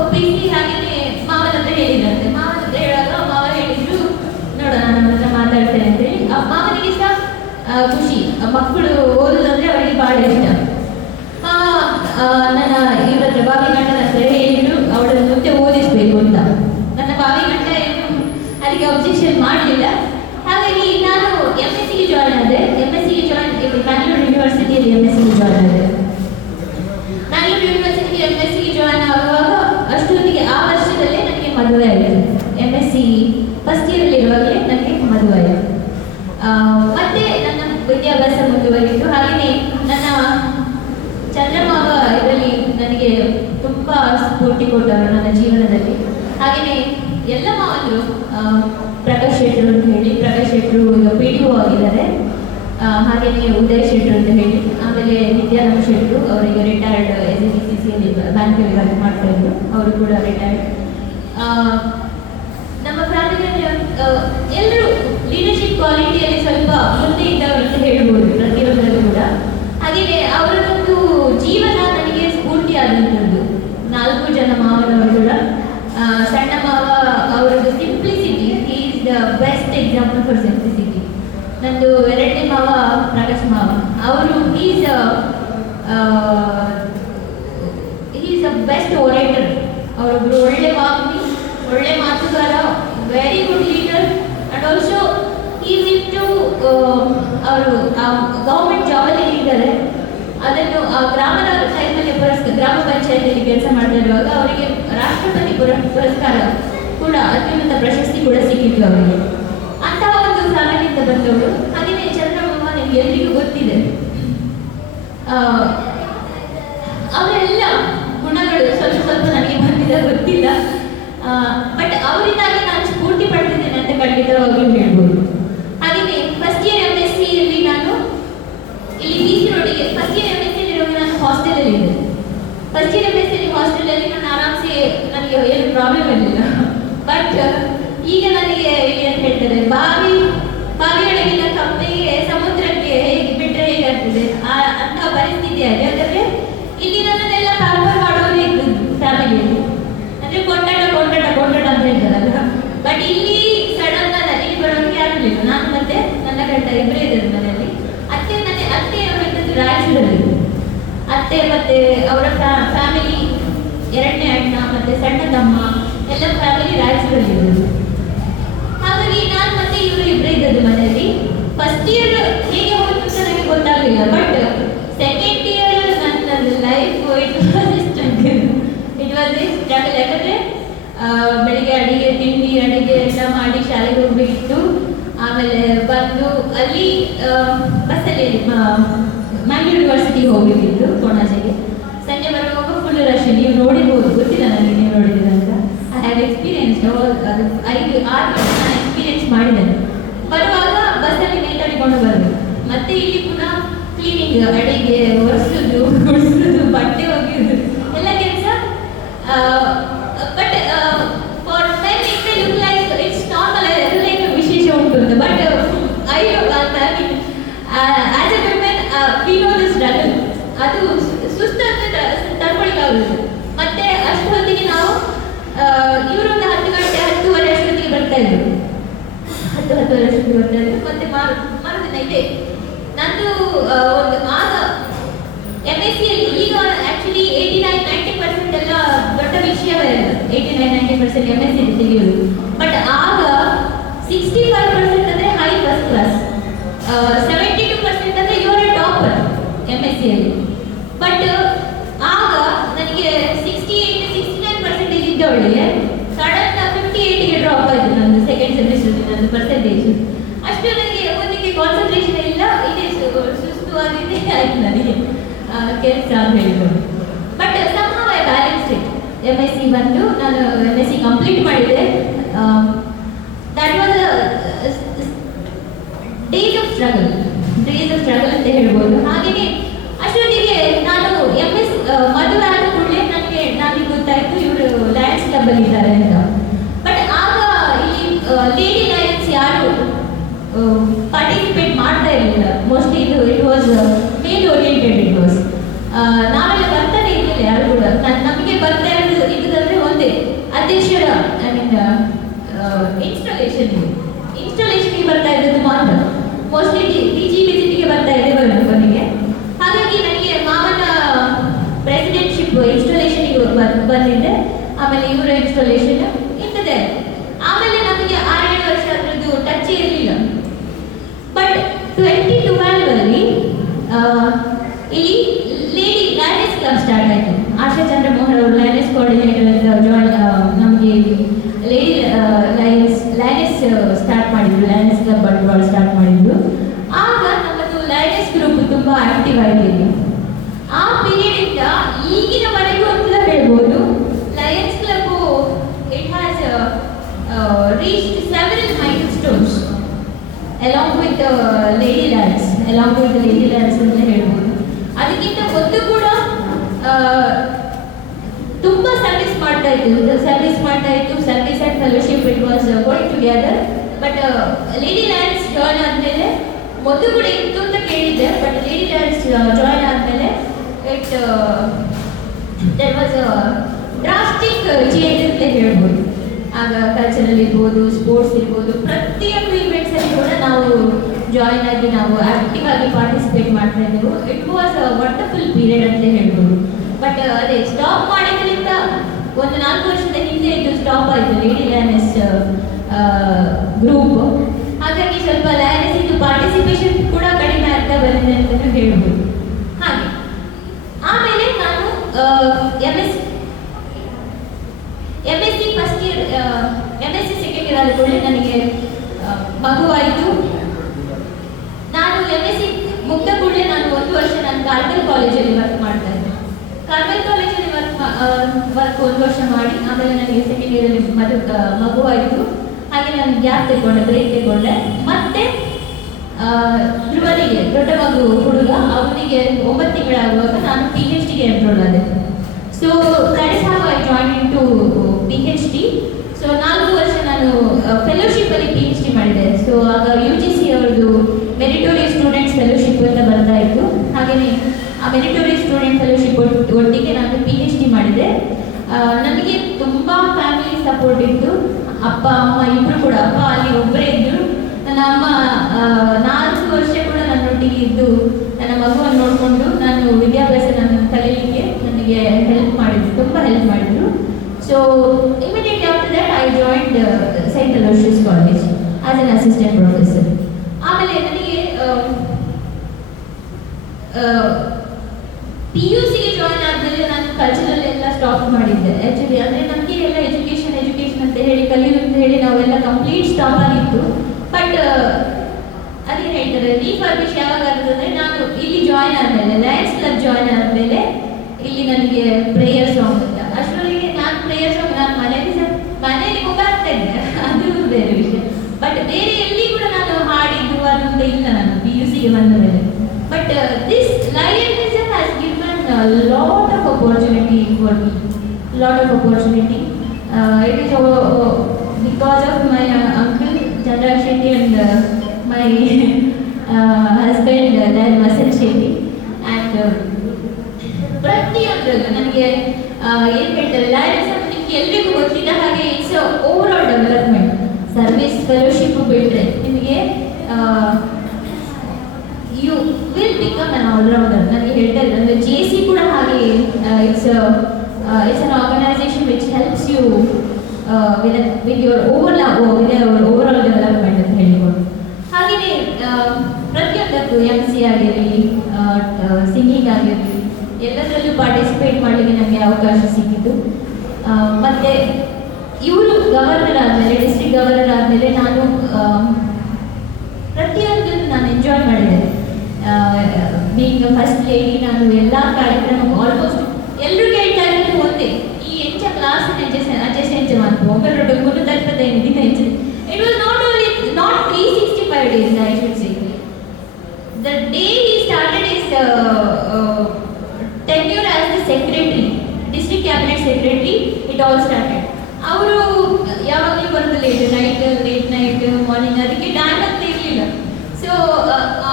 ಒಪ್ಪಿಸಿ ಹಾಗೆಯೇ ಮಾವನ ಹತ್ರ ಹೇಳಿದ್ರಂತೆ. ಮಾವನ ಹತ್ರ ಹೇಳುವಾಗ ಮಾವ ಹೇಳಿದ್ರು ನೋಡ ನಾನು ನಮ್ಮ ಹತ್ರ ಮಾತಾಡ್ತೇನೆ ಅಂತೇಳಿ. ಮಾವನಿಗೆ ಸಹ ಖುಷಿ, ಮಕ್ಕಳು ಓದೋದಂದ್ರೆ ಅವರಿಗೆ ಭಾಳ ಇಷ್ಟ. ನನ್ನ ಇವತ್ತು ಬಾವಿ ಗಂಡನ ಹತ್ರ ಹೇಳಿದ್ರು ಅವಳನ್ನು ಮುಂದೆ ಓದಿಸ್ಬೇಕು ಅಂತ. ನನ್ನ ಬಾವಿ ಗಂಡ ಏನು ಅದಕ್ಕೆ ಅಬ್ಜೆಕ್ಷನ್ ಮಾಡಲಿಲ್ಲ. ಹಾಗಾಗಿ ನಾನು MScಗೆ ಜಾಯ್ನ್ ಆದೆ. ಬ್ಯಾಂಗ್ಳೂರು ಯೂನಿವರ್ಸಿಟಿಯಲ್ಲಿ MScಗೆ ಜಾಯ್ನ್ ಆದೆ. ಬ್ಯಾಂಗ್ಳೂರು ಯೂನಿವರ್ಸಿಟಿಗೆ MScಗೆ ಜಾಯ್ನ್ ಆಗುವಾಗ ಅಷ್ಟೊತ್ತಿಗೆ ಆ ವರ್ಷದಲ್ಲೇ ನನಗೆ ಮದುವೆ ಆಯಿತು. MSc ಫಸ್ಟ್ ಇಯರಲ್ಲಿ ಇರುವಾಗಲೇ ನನಗೆ ಮದುವೆ ಆಯಿತು. ಮತ್ತೆ ನನ್ನ ವಿದ್ಯಾಭ್ಯಾಸ ಮುಂದುವರಿತು. ಹಾಗೆಯೇ ನನ್ನ ಚಂದ್ರಮಾವ ಇದರಲ್ಲಿ ನನಗೆ ತುಂಬ ಸ್ಫೂರ್ತಿ ಕೊಟ್ಟವರು ನನ್ನ ಜೀವನದಲ್ಲಿ. ಹಾಗೆಯೇ ಎಲ್ಲ ಮಾವಂದರು ಪ್ರಕಾಶ್ ಶೆಟ್ರು ಅಂತ ಹೇಳಿ, ಪ್ರಕಾಶ್ ಶೆಟ್ರು ಈಗ PDO ಆಗಿದ್ದಾರೆ. ಹಾಗೆಯೇ ಉದಯ್ ಶೆಟ್ರು ಅಂತ ಹೇಳಿ, ಆಮೇಲೆ ನಿತ್ಯಾನಂದ ಶೆಟ್ರು ಅವರಿಗೆ ರಿಟೈರ್ಡ್ SACCCಯಲ್ಲಿ ಬ್ಯಾಂಕಲ್ಲಿ ವರ್ಕ್ ಮಾಡ್ತಾ ಇದ್ರು, ಅವರು ಕೂಡ ರಿಟೈರ್ಡ್. ನಮ್ಮ ಫ್ಯಾಮಿಲಿಯಲ್ಲಿ ಎಲ್ಲರೂ ಲೀಡರ್ಶಿಪ್ ಕ್ವಾಲಿಟಿಯಲ್ಲಿ ಸ್ವಲ್ಪ ಮುಂದೆ ಇದ್ದವರು ಅಂತ ಹೇಳ್ಬೋದು ಪ್ರತಿಯೊಬ್ಬರಲ್ಲೂ ಕೂಡ. ಹಾಗೆಯೇ ಅವರದೊಂದು ಜೀವನ ನನಗೆ ಸ್ಫೂರ್ತಿ ಆದಂಥದ್ದು. 4 ಜನ ಮಾವನವರು ಕೂಡ ಫಾರ್ ಸಿಂಪ್ಲಿಸಿಟಿ. ನಂದು ಎರಡನೇ ಮಾವ ಪ್ರಕಾಶ್ ಮಾವ, ಅವರು ಈಸ್ ಅ ಬೆಸ್ಟ್ ಓರೇಟರ್. ಅವರೊಬ್ಬರು ಒಳ್ಳೆ ವಾಗ್ಮಿ, ಒಳ್ಳೆ ಮಾತುಗಾರ, very good leader. And also is into ಅವರು ಗೌರ್ಮೆಂಟ್ ಜಾಬಲ್ಲಿ ಇದ್ದಾರೆ. ಅದನ್ನು ಗ್ರಾಮದ ಟೈಮಲ್ಲಿ ಗ್ರಾಮ ಪಂಚಾಯತಿಯಲ್ಲಿ ಕೆಲಸ ಮಾಡ್ತಾ ಇರುವಾಗ ಅವರಿಗೆ ರಾಷ್ಟ್ರಪತಿ ಪುರಸ್ಕಾರ ಕೂಡ, ಅತ್ಯುನ್ನತ ಪ್ರಶಸ್ತಿ ಕೂಡ ಸಿಕ್ಕಿತ್ತು ಅವರಿಗೆ. ಅಂತಹ ಒಂದು ಫ್ಯಾಮಿಲಿಯಿಂದ ಬಂದವರು. ಹಾಗೆಯೇ ಚಂದ್ರಮ್ಮ ನಿಮ್ಗೆ ಎಲ್ರಿಗೂ ಗೊತ್ತಿದೆ. ಅವರೆಲ್ಲ ಗುಣಗಳು ಸ್ವಲ್ಪ ಸ್ವಲ್ಪ ನನಗೆ ಬಂದಿದೆ, ಗೊತ್ತಿಲ್ಲ. ಬಟ್ ಅವರಿಂದಾಗಿ ನಾನು ಸ್ಫೂರ್ತಿ ಪಡ್ತಿದ್ದೇನೆ ಅಂತ ಖಂಡಿತವಾಗ್ಲೂ ಹೇಳ್ಬೋದು. ಹಾಗೆಯೇ ಫಸ್ಟ್ ಇಯರ್ MSc ಯಲ್ಲಿ ನಾನು ಇಲ್ಲಿ BC ರೋಡಿಗೆ ಫಸ್ಟ್ ಇಯರ್ MSc ಇರುವಾಗ ನಾನು ಹಾಸ್ಟೆಲಲ್ಲಿ ಇದ್ದೆ. ಫಸ್ಟ್ ಇಯರ್ MSc ಹಾಸ್ಟೆಲಲ್ಲಿ ನಾನು ಆರಾಮ್ಸೆ, ನನಗೆ ಏನು ಪ್ರಾಬ್ಲಮ್ ಇರಲಿಲ್ಲ. ಬಟ್ ಈಗ ನನಗೆ ಇಲ್ಲಿ ಅಂತ ಹೇಳ್ತಾರೆ, ಬಾವಿಯೊಳಗಿನ ಕಪ್ಪೆಗೆ ಸಮುದ್ರಕ್ಕೆ ಹೇಗೆ ಬಿಟ್ಟರೆ ಹೇಗಾಗ್ತದೆ ಅಂತಹ ಪರಿಸ್ಥಿತಿ ಆಗಿದೆ. ಯಾಕಂದರೆ ಇಲ್ಲಿ ನನ್ನನ್ನೆಲ್ಲ ಪ್ಯಾಂಪರ್ ಮಾಡೋರು ಇದ್ದದ್ದು ಫ್ಯಾಮಿಲಿಯಲ್ಲಿ, ಅಂದರೆ ಕೊಂಡಾಟ ಅಂತ ಹೇಳ್ತಾರಲ್ಲ. ಬಟ್ ಇಲ್ಲಿ ಸಡನ್ ಇಲ್ಲಿ ಬರೋದಕ್ಕೆ ಆಗಲಿಲ್ಲ. ನಾನು ಮತ್ತೆ ನನ್ನ ಗಂಡ ಇಬ್ಬರೇ ಇದ್ದಾರೆ ಮನೆಯಲ್ಲಿ. ಅತ್ತೆಯವರಿದ್ದದ್ದು ರಾಯಚೂರಲ್ಲಿ. ಅತ್ತೆ ಮತ್ತೆ ಅವರ ಫ್ಯಾಮಿಲಿ, ಎರಡನೇ ಅಣ್ಣ ಮತ್ತೆ ಸಣ್ಣ ತಮ್ಮ ಎಲ್ಲ ಫ್ಯಾಮಿಲಿ ರಾಯಚೂರಲ್ಲಿ ಇರೋದು. ಹಾಗಾಗಿ ನಾನು ಮತ್ತೆ ಇವರು ಇಬ್ಬರೇ ಇದ್ದದ್ದು ಮನೆಯಲ್ಲಿ. ಫಸ್ಟ್ ಇಯರ್ ಹೇಗೆ ಹೋಯ್ತು ಅಂತ ನನಗೆ ಗೊತ್ತಾಗಲಿಲ್ಲ. ಬಟ್ ಸೆಕೆಂಡ್ ಇಯರ್ ನನ್ನ ಲೈಫ್ ಇಟ್ ವಾಸ್ ಸ್ಟ್ರಗಲ್. ಯಾಕಂದರೆ ಬೆಳಿಗ್ಗೆ ತಿಂಡಿ ಅಡಿಗೆ ಎಲ್ಲ ಮಾಡಿ ಶಾಲೆಗೆ ಹೋಗ್ಬೇಕಿತ್ತು. ಆಮೇಲೆ ಬಂದು ಅಲ್ಲಿ ಬಸ್ಸಲ್ಲಿ ಮ್ಯಾಂಗ್ಳೂರ್ ಯೂನಿವರ್ಸಿಟಿಗೆ ಹೋಗ್ಬೇಕಿತ್ತು, ಕೊಣಾಜೆಗೆ. ಸಂಜೆ ಬರುವಾಗ ಫುಲ್ ರಶ್. ನೀವು ನೋಡಿರ್ಬೋದು, ಗೊತ್ತಿಲ್ಲ ನನಗೆ ನೀವು ನೋಡಿದ್ದೀರ ಅಂತ. I have experience. ಅದು 5-6 ವರ್ಷ ನಾನು ಎಕ್ಸ್ಪೀರಿಯನ್ಸ್ ಮಾಡಿದ್ದೇನೆ. ಬರುವಾಗ ಬಸ್ಸಲ್ಲಿ ನೇತಾಡಿಕೊಂಡು ಬರಬೇಕು. ಮತ್ತೆ ಇಲ್ಲಿ ಪುನಃ ಕ್ಲೀನಿಂಗ್, ಅಡಿಗೆ, ಒರೆಸೋದು, ಗುಡಿಸೋದು, ಬಟ್ಟೆ ಒಗೆಯೋದು ಎಲ್ಲ ಕೆಲಸ. But for men it may look like it's normal, ಎಲ್ಲರಿಗೂ ವಿಶೇಷ ಉಂಟು ಅಂತ. But I as A women we know the struggle. ಅದು ಸುಸ್ತಾಗಿ ತಡ್ಕೊಳಿಕ್ಕಾಗುತ್ತೆ. ಮತ್ತೆ ಅಷ್ಟು ಹೊತ್ತಿಗೆ ನಾವು ಇವರೊಂದು 10 ಗಂಟೆ 10:30 ಅಷ್ಟೊತ್ತಿಗೆ ಬರ್ತಾ ಇದ್ರು. 10:30 ಅಷ್ಟೊತ್ತಿಗೆ ಬರ್ತಾ ಇದ್ರು. ಮತ್ತೆ ಮರುದಿನ ಇದೆ ನಂದು ಒಂದು ಆಗ MSc ಯಲ್ಲಿ. ಈಗ ಆ್ಯಕ್ಚುಲಿ 89-90% ಎಲ್ಲ ದೊಡ್ಡ ವಿಷಯವೇ ಇಲ್ಲ. 89-90% MSc ತೆಗೆಯೋದು. ಬಟ್ ಆಗ 65% ಅಂದರೆ ಹೈ ಫಸ್ಟ್ ಕ್ಲಾಸ್, 72% ಅಂದರೆ ಇವರ ಟಾಪರ್ MSc ಯಲ್ಲಿ. ಬಟ್ ಆಗ ನನಗೆ 68-69% ಇದ್ದವಳಿಗೆ ಸಡನ್ 58ಗೆ ಡ್ರಾಪ್ ಆಯಿತು ನಂದು ಸೆಕೆಂಡ್ ಸೆಮಿಸ್ಟರ್ ನಂದು ಪರ್ಸೆಂಟೇಜ್. ಅಷ್ಟು ನನಗೆ ಓದಲಿಕ್ಕೆ ಕಾನ್ಸಂಟ್ರೇಷನ್ ಇಲ್ಲ, ಇದೆ ಸುಸ್ತು ಆಗಿದೆ ಆಯ್ತು ನನಗೆ ಕೆಲಸ ಅಂತ ಹೇಳ್ಬೋದು. But somehow I balanced it. MSc ಬಂದು ನಾನು MSc ಕಂಪ್ಲೀಟ್ ಮಾಡಿದೆ. That was days of struggle ಅಂತ ಹೇಳ್ಬೋದು. ಹಾಗೆಯೇ ಅಷ್ಟೊತ್ತಿಗೆ ನಾನು ಮದುವೆ ಆದ ಕೂಡಲೇ ನನಗೆ ಗೊತ್ತಾಯಿತು ಇವರು ಲಯನ್ಸ್ ಕ್ಲಬ್ಬಲ್ಲಿ ಇದ್ದಾರೆ ಅಂತ. ಬಟ್ ಆಗ ಇಲ್ಲಿ ಲೇಡಿ ಲಯನ್ಸ್ ಯಾರು ಪಾರ್ಟಿಸಿಪೇಟ್ ಮಾಡ್ತಾ ಇರಲಿಲ್ಲ. Mostly it was mail oriented. It was ನಾವೆಲ್ಲ ಬರ್ತಾನೆ ಇರಲಿಲ್ಲ ಯಾರು ಕೂಡ. ನಮಗೆ ಬರ್ತಾ ಇರೋದಂದ್ರೆ ಒಂದೇ ಅಧ್ಯಕ್ಷರ ಐ ಮೀನ್ ಇನ್ಸ್ಟಾಲೇಷನ್ಗೆ ಬರ್ತಾ ಇದ್ದದ್ದು ಮಾತ್ರ. ಮೋಸ್ಟ್ಲಿ DG ವಿಸಿಟ್ಗೆ ಬರ್ತಾ ಇದ್ದೆ ಬರೋದು ಕೊನೆಗೆ. ಹಾಗಾಗಿ ನನಗೆ ಮಾವನ ಪ್ರೆಸಿಡೆಂಟ್ಶಿಪ್ ಇನ್ಸ್ಟಾಲೇಷನ್ಗೆ ಬಂದಿದ್ದೆ. ಆಮೇಲೆ ಇವರ ಇನ್ಸ್ಟಾಲೇಷನ್ ಇಂಥದ್ದೇ. ಆಮೇಲೆ ನಮಗೆ 6-7 ವರ್ಷ ಅದರದ್ದು ಟಚ್ ಇರಲಿಲ್ಲ. ಬಟ್ 2012 ಇಲ್ಲಿ ಲೇಡಿ ಲಯನೆಸ್ ಕ್ಲಬ್ ಸ್ಟಾರ್ಟ್ ಆಯಿತು. ಆಶಾ ಚಂದ್ರಮೋಹನ್ ಅವರು ಲಯನೆಸ್ ಕೋಆರ್ಡಿನೇಟರ್ ನಮಗೆ ಲೇಡಿ ಲಯನೆಸ್ ಸ್ಟಾರ್ಟ್ ಮಾಡಿದ್ರು, ಲಯನೆಸ್ ಕ್ಲಬ್ ಬಂಡವಾಳ ಸ್ಟಾರ್ಟ್ ಮಾಡಿದ್ರು. ಆಗ ನಮ್ಮದು ಲಯನೆಸ್ ಗ್ರೂಪ್ ತುಂಬ ಆಕ್ಟಿವ್ ಆಗಿದೆ. ಆ ಪೀರಿಯಡಿಂದ ಈಗಿನವರೆಗೂ ಅಂತ ಹೇಳ್ಬೋದು Lions club it has reached several milestones along with the lady lads ಅಂತ ಹೇಳ್ಬೋದು. ಅದಕ್ಕಿಂತ ಮೊದಲು ಕೂಡ ತುಂಬ ಸರ್ವಿಸ್ ಮಾಡ್ತಾ ಇತ್ತು. Service and fellowship it was going together. But lady lance join ಆದಮೇಲೆ ಮೊದಲು ಕೂಡ ಇತ್ತು ಅಂತ ಕೇಳಿದ್ದೆ. ಬಟ್ ಲೇಡಿ ಲ್ಯಾನ್ಸ್ ಜಾಯ್ನ್ ಆದಮೇಲೆ it there was drastic change ಅಂತ ಹೇಳ್ಬೋದು. ಆಗ ಕಲ್ಚರಲ್ ಇರ್ಬೋದು, ಸ್ಪೋರ್ಟ್ಸ್ ಇರ್ಬೋದು, ಪ್ರತಿಯೊಂದು ಇವೆಂಟ್ಸಲ್ಲಿ ಕೂಡ ನಾವು ಜಾಯಿನ್ ಆಗಿ ನಾವು ಆಕ್ಟಿವ್ ಆಗಿ ಪಾರ್ಟಿಸಿಪೇಟ್ ಮಾಡ್ತಾ ಇದ್ದೆವು. It was a wonderful period ಅಂತ ಹೇಳ್ಬೋದು. ಬಟ್ ಅದೇ ಸ್ಟಾಪ್ ಮಾಡಿದ್ರಿಂದ ಒಂದು 4 ವರ್ಷದ ಹಿಂದೆ ಇದು ಸ್ಟಾಪ್ ಆಯಿತು ಲೇಡಿ ಲಯನೆಸ್ ಗ್ರೂಪ್. ಹಾಗಾಗಿ ಸ್ವಲ್ಪ ಲಯನೆಸ್ ಇದು ಪಾರ್ಟಿಸಿಪೇಷನ್ ಕೂಡ ಕಡಿಮೆ ಆಗ್ತಾ ಬಂದಿದೆ ಅಂತ ಹೇಳ್ಬೋದು. ಹಾಗೆ ಆಮೇಲೆ ನಾನು MSc first year MSc second year ಆದ ಕೂಡಲೇ ನನಗೆ ಮಗುವಾಯಿತು. ನಾನು MSc ಮುಗ್ದ ಕೂಡಲೇ ನಾನು 1 ವರ್ಷ ನಾನು ಕಾರ್ಮೆಲ್ ಕಾಲೇಜಲ್ಲಿ ವರ್ಕ್ ಮಾಡ್ತಾ ಇದ್ದೆ. ಕಾರ್ಮೆಲ್ ಕಾಲೇಜಲ್ಲಿ ವರ್ಕ್ 1 ವರ್ಷ ಮಾಡಿ ಆಮೇಲೆ ನನಗೆ ಸೆಕೆಂಡ್ ಇಯರಲ್ಲಿ ಮಗುವಾಯಿತು. ಹಾಗೆ ನಾನು ಗ್ಯಾಪ್ ತೆಗೊಂಡೆ, ಬ್ರೇಕ್ ತೆಗೊಂಡೆ. ಮತ್ತೆ ಧ್ರುವನಿಗೆ ದೊಡ್ಡ ಮಗು ಹುಡುಗ, ಅವನಿಗೆ 9 ತಿಂಗಳಾಗುವಾಗ ನಾನು PhDಗೆ ಎನ್ರೋಲ್ ಆದೆ. So that is how I join in to PhD. So 4 ವರ್ಷ ನಾನು ಫೆಲೋಶಿಪ್ಪಲ್ಲಿ PhD ಮಾಡಿದೆ. ಸೊ ಆಗ UGC ಅವ್ರದ್ದು ಮೆರಿಟೋರಿಯಸ್ ಸ್ಟೂಡೆಂಟ್ಸ್ ಫೆಲೋಶಿಪ್ ಅಂತ ಬರ್ತಾ ಇತ್ತು. ಹಾಗೆಯೇ ಆ ಮೆರಿಟೋರಿಯಸ್ ಸ್ಟೂಡೆಂಟ್ ಫೆಲೋಶಿಪ್ ಒಟ್ಟಿಗೆ ನಾನು PhD ಮಾಡಿದೆ. ನನಗೆ ತುಂಬ ಫ್ಯಾಮಿಲಿ ಸಪೋರ್ಟ್ ಇತ್ತು. ಅಪ್ಪ ಅಮ್ಮ ಇಬ್ಬರು ಕೂಡ, ಅಪ್ಪ ಅಲ್ಲಿ ಒಬ್ಬರೇ ಇದ್ದರು. ನನ್ನ ಅಮ್ಮ 4 ವರ್ಷ ಕೂಡ ನನ್ನೊಟ್ಟಿಗೆ ಇದ್ದು ನನ್ನ ಮಗುವನ್ನು ನೋಡಿಕೊಂಡು ನಾನು ವಿದ್ಯಾಭ್ಯಾಸ ಕಲೀಲಿಕ್ಕೆ ನನಗೆ ಹೆಲ್ಪ್ ಮಾಡಿದ್ರು, ತುಂಬ ಹೆಲ್ಪ್ ಮಾಡಿದರು. So immediately after that I joined Saint Aloysius college as an assistant professor. ಆಮೇಲೆ ನನಗೆ PUCಗೆ ಜಾಯಿನ್ ಆದಮೇಲೆ ನಾನು ಕಲ್ಚರಲ್ ಎಲ್ಲ ಸ್ಟಾಪ್ ಮಾಡಿದ್ದೆ. ಆ್ಯಕ್ಚುಲಿ ಅಂದರೆ ನಮಗೆ ಎಲ್ಲ ಎಜುಕೇಷನ್ ಅಂತ ಹೇಳಿ ಕಲಿಯೋದು ಅಂತ ಹೇಳಿ ನಾವೆಲ್ಲ ಕಂಪ್ಲೀಟ್ ಸ್ಟಾಪ್ ಆಗಿತ್ತು. ಬಟ್ ಅದೇನು ಹೇಳ್ತಾರೆ, ರೀಫರ್ಬಿಶ್ ಯಾವಾಗ ಆಗ್ತದೆ, ನಾನು ಇಲ್ಲಿ ಜಾಯಿನ್ ಆದಮೇಲೆ ಲಯನ್ಸ್ ಕ್ಲಬ್ ಜಾಯಿನ್ ಆದಮೇಲೆ ಇಲ್ಲಿ ನನಗೆ ಪ್ರೇಯರ್ ಸಾಂಗ್ ಅಂತ. ಅಷ್ಟರೊಳಗೆ ನಾನು ಪ್ರೇಯರ್ ಸಾಂಗ್ ನಾನು ಮನೆಯಲ್ಲಿ ಹೋಗ್ತಾ ಇದ್ದೆ, ಅದು ಬೇರೆ ವಿಷಯ. ಬಟ್ ಬೇರೆ ಎಲ್ಲಿ ಕೂಡ ನಾನು ಹಾಡಿದ್ದು ಅನ್ನೋದು ಇಲ್ಲ ನಾನು PUCಗೆ ಬಂದ ಮೇಲೆ. But this lionism has given lot of opportunity for me, lot of opportunity. It is because of my uncle Chandra Shetty and my husband Vasan Shetty. And ಪ್ರತಿಯೊಂದರಲ್ಲೂ ನನಗೆ ಏನು ಹೇಳ್ತಾರೆ, ಲಯನಿಸಮ್ ನಿಮಗೆ ಎಲ್ರಿಗೂ ಗೊತ್ತಿದ್ದ ಹಾಗೆ it's overall development. Service fellowship ಬಿಟ್ಟರೆ ನಿಮಗೆ you will become an all rounder. ನನಗೆ ಹೇಳ್ತಾ ಇದ್ದಾರೆ ಅಂದರೆ JC ಕೂಡ ಹಾಗೆ it's an organization which helps you with your overall development ಅಂತ ಹೇಳ್ಬೋದು. ಹಾಗೆಯೇ ಪ್ರತಿಯೊಂದಕ್ಕೂ MC ಆಗಿರಲಿ, ಸಿಂಗಿಂಗ್ ಆಗಿರಲಿ, ಎಲ್ಲದರಲ್ಲೂ ಪಾರ್ಟಿಸಿಪೇಟ್ ಮಾಡಲಿಕ್ಕೆ ನನಗೆ ಅವಕಾಶ ಸಿಕ್ಕಿತು. ಮತ್ತು ಇವರು ಗವರ್ನರ್ ಆದಮೇಲೆ, ಡಿಸ್ಟ್ರಿಕ್ಟ್ ಗವರ್ನರ್ ಆದಮೇಲೆ ನಾನು ಪ್ರತಿಯೊಂದನ್ನು ನಾನು ಎಂಜಾಯ್ ಮಾಡಿದೆ. ಬೀಯಿಂಗ್ ಫಸ್ಟ್ ಲೇಡಿ ನಾನು ಎಲ್ಲ ಕಾರ್ಯಕ್ರಮ ಆಲ್ಮೋಸ್ಟ್ ಎಲ್ಲರೂ ಕೇಳ್ತಾ ಇರೋದು ಒಂದೇ, ಈ ಎಂಚ ಕ್ಲಾಸ್ ಅಜ್ಜೆ ಎಂಚ ಮಾಡ್ತು ಒಬ್ಬರೊಬ್ಬರು 345 ದಿನ ಎಂಚ. It was not 365 days, I should say. The day he started his tenure as the secretary, district cabinet secretary, it all started. ಅವರು ಯಾವಾಗಲೂ ಬರೋದು ಲೇಟ್ ನೈಟ್ ಮಾರ್ನಿಂಗ್, ಅದಕ್ಕೆ ಟೈಮ್ ಅಂತ ಇರಲಿಲ್ಲ. So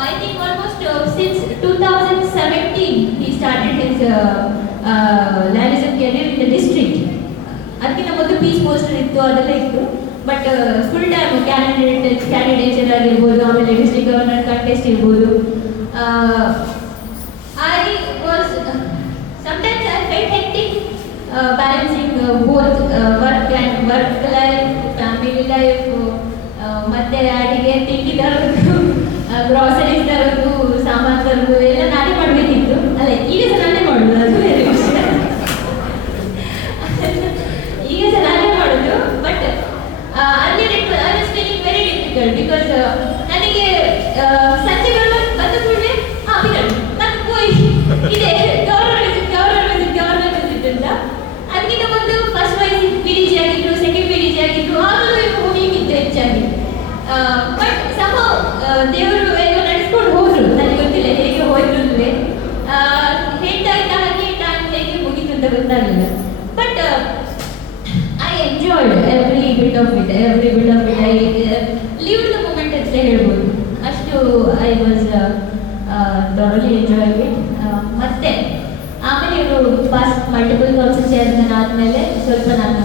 I think almost since 2017 he started his lionism career in the district. ಅದಕ್ಕಿಂತ ಮೊದಲು piece poster ಇತ್ತು, ಅದೆಲ್ಲ ಇತ್ತು. ಬಟ್ ಫುಲ್ ಟೈಮ್ ಕ್ಯಾಂಡಿಡೇಚರ್ ಆಗಿರ್ಬೋದು, ಆಮೇಲೆ ಡಿಸ್ಟ್ರಿಕ್ಟ್ ಗವರ್ನರ್ ಕಂಟೆಸ್ಟ್ ಇರ್ಬೋದು. I was sometimes I felt hectic balancing both work life, family life, ಮತ್ತೆ ಅಡಿಗೆ ತಿಂಡಿ ತರೋದು, ಗ್ರಾಸರೀಸ್ ತರೋದು, ಸಾಮಾನು ತರೋದು ಎಲ್ಲ ನಾನೇ ಮಾಡಬೇಕಿತ್ತು. ಅಲ್ಲ, ಈಗ ಸಹ ನಾನೇ ಮಾಡೋದು, ಅದು ಬೇರೆ ವಿಷಯ. ಈಗ ಸಹ ನಾನೇ ಮಾಡೋದು. ಬಟ್ ಅಲ್ಲಿ I was feeling very difficult because ನನಗೆ ಸಂಜೆ ಬಂದ ಕೂಡಲೇ ನಾನು ಹೋಯ್ ಇದೆ ಗವರ್ನರ್ ವಿಸಿಟ್ ಅಂತ. ಅದಕ್ಕಿಂತ ಒಂದು ಫಸ್ಟ್ ವೈಸ್ PDG ಆಗಿದ್ರು, ಸೆಕೆಂಡ್ PDG ಆಗಿದ್ರು, ಆಗಲೂ ಹೋಗ್ಲಿಕ್ಕಿತ್ತು ಹೆಚ್ಚಾಗಿ. ಬಟ್ ಸಮ ದೇವರು ಏನೋ ನಡೆಸ್ಕೊಂಡು ಹೋದ್ರು, ನನಗೆ ಗೊತ್ತಿಲ್ಲ ಹೇಗೆ ಹೋದ್ರು ಅಂದರೆ. ಹೇಳ್ತಾ ಇದ್ದ ಹಾಗೆ ಟೈಮ್ ಹೇಗೆ ಮುಗಿತು ಅಂತ ಗೊತ್ತಾಗಲಿಲ್ಲ. But I enjoyed every bit of it. I live the moment ಅಂತ ಹೇಳ್ಬೋದು. ಅಷ್ಟು I was thoroughly enjoy it. ಮತ್ತೆ ಆಮೇಲೆ ಇವರು ಪಾಸ್ಟ್ ಮಲ್ಟಿಪಲ್ ಕೌನ್ಸಿಲ್ ಚೇರ್ಮನ್ ಆದಮೇಲೆ ಸ್ವಲ್ಪ ನಾನು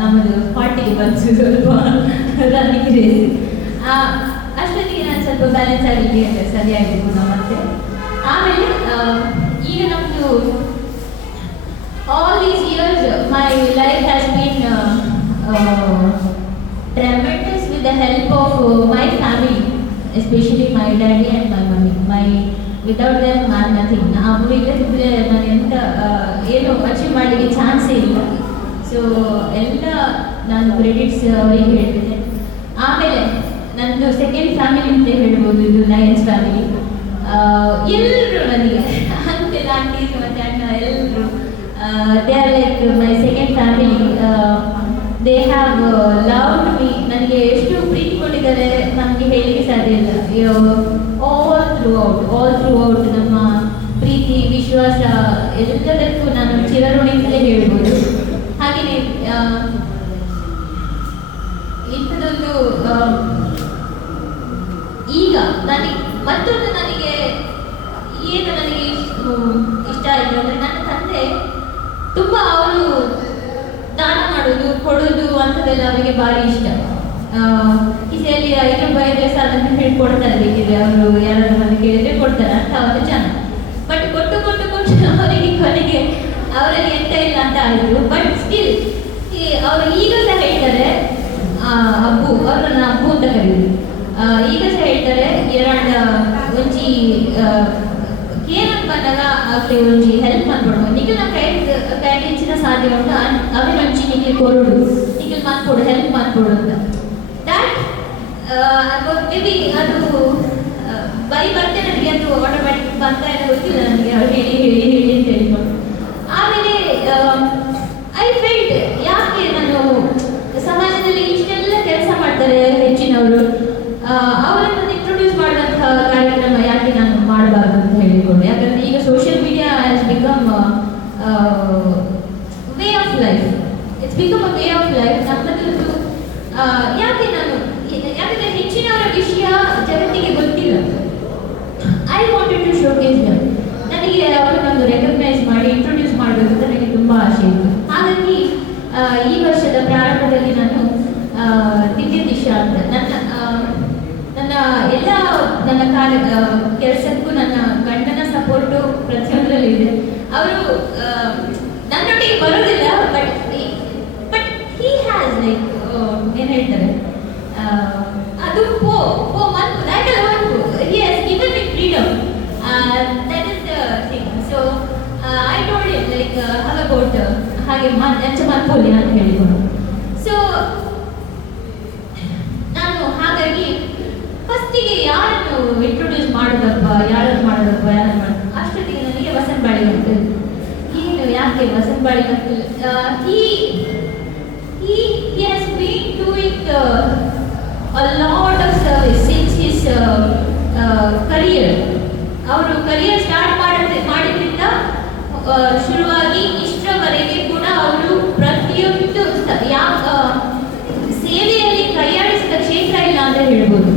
ನಮ್ಮದು ಪಾರ್ಟಿಗೆ ಬಂತು, ಸ್ವಲ್ಪ ರನ್ನಿಂಗ್ ರೇಸ್. ಅಷ್ಟೊತ್ತಿಗೆ ನಾನು ಸ್ವಲ್ಪ ಬ್ಯಾಲೆನ್ಸ್ ಆಗಲಿಕ್ಕೆ ಸರಿಯಾಗಿತ್ತು ಮತ್ತೆ. ಆಮೇಲೆ ಈಗ ನಮ್ಮದು all these years my life has been tremendous with the help of my family, especially my daddy and my mummy. Without them I'm nothing. ಅವರು ಇಲ್ಲದಿದ್ದರೆ ನಾನು ಎಂತ ಏನು ಅಚೀವ್ ಮಾಡಲಿಕ್ಕೆ ಚಾನ್ಸೇ ಇಲ್ಲ. ಸೊ ಎಲ್ಲ ನಾನು ಕ್ರೆಡಿಟ್ಸ್ ಅವರಿಗೆ ಹೇಳ್ತೇನೆ. ಆಮೇಲೆ ನನ್ನದು ಸೆಕೆಂಡ್ ಫ್ಯಾಮಿಲಿ ಅಂತ ಹೇಳ್ಬೋದು, ಇದು ಲಯನ್ಸ್ ಫ್ಯಾಮಿಲಿ. ಎಲ್ಲರೂ ನನಗೆ ಅಂಕಲ್ ಆಂಟೀಸ್ ಮತ್ತು ಅಣ್ಣ ಎಲ್ಲರೂ they are like my second family. They have loved me. ನನಗೆ ಎಷ್ಟು ಪ್ರೀತಿ ಕೊಟ್ಟಿದ್ದಾರೆ ನಮಗೆ ಹೇಳಲಿಕ್ಕೆ ಸಾಧ್ಯ ಇಲ್ಲ. ಆಲ್ ಥ್ರೂ ಔಟ್ ನಮ್ಮ ಪ್ರೀತಿ ವಿಶ್ವಾಸ ಎಲ್ಲದಕ್ಕೂ ನಾನು ಚಿರಋಣಿ ಅಂತಲೇ ಹೇಳ್ಬೋದು. ಹಾಗೆಯೇ ಇಂಥದ್ದೊಂದು ಈಗ ಮತ್ತೊಂದು ನನಗೆ ಏನು ನನಗೆ ಇಷ್ಟ ಆಯಿತು ಅಂದರೆ, ನನ್ನ ತಂದೆ ತುಂಬ ಅವರು ದಾನ ಮಾಡೋದು ಕೊಡೋದು ಅಂಥದ್ದೆಲ್ಲ ಅವರಿಗೆ ಭಾರಿ ಇಷ್ಟ. ಕಿಸೆಯಲ್ಲಿ 5 ಪೈಸೆ ಅದನ್ನು ಹೇಳ್ಕೊಡ್ತಾರೆ, ಬೇಕಿದ್ರೆ ಅವರು ಯಾರಾದ್ರೂ ಮನೆ ಕೇಳಿದರೆ ಕೊಡ್ತಾರೆ ಅಂತ ಅವರು ಜನ. ಬಟ್ ಕೊಟ್ಟು ಅವರಿಗೆ ಕೊನೆಗೆ ಅವರಲ್ಲಿ ಎಂತ ಇಲ್ಲ ಅಂತ ಆಯಿತು. ಬಟ್ ಸ್ಟಿಲ್ ಅವರು ಈಗ ಸಹ ಹೇಳ್ತಾರೆ, ಅಬ್ಬು ಅವ್ರನ್ನ ಅಬ್ಬು ಅಂತ ಕರೀತಾರೆ. ಈಗ ಸಹ ಹೇಳ್ತಾರೆ ಒಂಜಿ ಕೇರನ್ ಬಂದಾಗ ಅವಕ್ಕೆ ಒಂಜಿ ಹೆಲ್ಪ್ ಮಾಡ್ಕೊಡು, ನಿಖಿಲ್ ನಮ್ಮ ಕೈ ಹೆಚ್ಚಿನ ಸಾಧ್ಯ ಉಂಟು ಅವೇ ಒಂಚಿ ನಿಖಿಲ್ ಕೊರಡು, ನಿಖಿಲ್ ಮಾಡ್ಕೊಡು, ಹೆಲ್ಪ್ ಮಾಡ್ಕೊಡು ಅಂತ. ದ್ಯಾಟ್ ಮೇಬಿ ಅದು ಬೈ ಬರ್ತೇ ನನಗೆ ಅದು ಆಟೋಮ್ಯಾಟಿಕ್ ಬರ್ತಾ ಇಲ್ಲ, ಗೊತ್ತಿಲ್ಲ ನನಗೆ ಅವ್ರು ಹೇಳಿ ಅಂತ ಹೇಳಿಕೊಂಡು. ಆಮೇಲೆ ಐ ಫೆಲ್ಟ್, ಯಾಕೆ ನಾನು ಸಮಾಜದಲ್ಲಿ ಇಷ್ಟೆಲ್ಲ ಕೆಲಸ ಮಾಡ್ತಾರೆ ಹೆಚ್ಚಿನವರು, ಅವರನ್ನು ಇಂಟ್ರೊಡ್ಯೂಸ್ ಮಾಡುವಂತಹ ಕಾರ್ಯಕ್ರಮ ಯಾಕೆ ನಾನು ಮಾಡಬಾರ್ದು ಅಂತ ಹೇಳಿಕೊಂಡು. ಯಾಕಂದರೆ ಈಗ social media has become way of life. It's become a way of life. ನಮ್ಮದೊಂದು ಯಾಕಂದರೆ ಹೆಚ್ಚಿನವರ ವಿಷಯ ಜಗತ್ತಿಗೆ ಗೊತ್ತಿಲ್ಲ. I wanted to showcase them. ನನಗೆ ಅವರನ್ನೊಂದು ರೆಕಗ್ನೈಸ್ ಮಾಡಿ ಇಂಟ್ರೊಡ್ಯೂಸ್ ಮಾಡಬೇಕು ಅಂತ ನನಗೆ ತುಂಬ ಆಸೆ ಇತ್ತು. ಹಾಗಾಗಿ ಈ ವರ್ಷದ ಪ್ರಾರಂಭದಲ್ಲಿ ನಾನು ದಿವ್ಯ ದಿಶಾ ಅಂತ ನನ್ನ ಕೆಲಸಕ್ಕೂ ನನ್ನ ಗಂಡನ ಸಪೋರ್ಟು ಪ್ರತಿಯೊಂದರಲ್ಲಿ ಇದೆ. ಅವರು ನನ್ನೊಟ್ಟಿಗೆ ಬರೋದಿಲ್ಲ, ಬಟ್ ಹಿ ಹ್ಯಾಸ್ ಲೈಕ್ ಏನು ಹೇಳ್ತಾರೆ, ಅದು one he has given me freedom. That is the thing. So I told him like how about ಹಾಗೆ ಮನ್ಪೋಲಿ ಅಂತ ಹೇಳಿಕೊಂಡು. ಸೊ ನಾನು ಹಾಗಾಗಿ ಫಸ್ಟಿಗೆ ಯಾರನ್ನು ಇಂಟ್ರೊಡ್ಯೂಸ್ ಮಾಡೋದಪ್ಪ, ಅಷ್ಟೊತ್ತಿಗೆ ನನಗೆ ವಸಂತ ಬಾಳಿಗಂಟು. ಏನು ಯಾಕೆ ವಸಂತ ಬಾಳಿಗಂಟು? he has been doing a lot of service since his career. ಅವರು ಕರಿಯರ್ ಸ್ಟಾರ್ಟ್ ಮಾಡಿದ್ರಿಂದ ಶುರುವಾಗಿ ಇಷ್ಟರವರೆಗೆ ಕೂಡ ಅವರು ಪ್ರತಿಯೊಂದು ಸೇವೆಯಲ್ಲಿ ಕೈಯಾಡಿಸಿದ ಕ್ಷೇತ್ರ ಇಲ್ಲ ಅಂತ ಹೇಳ್ಬೋದು.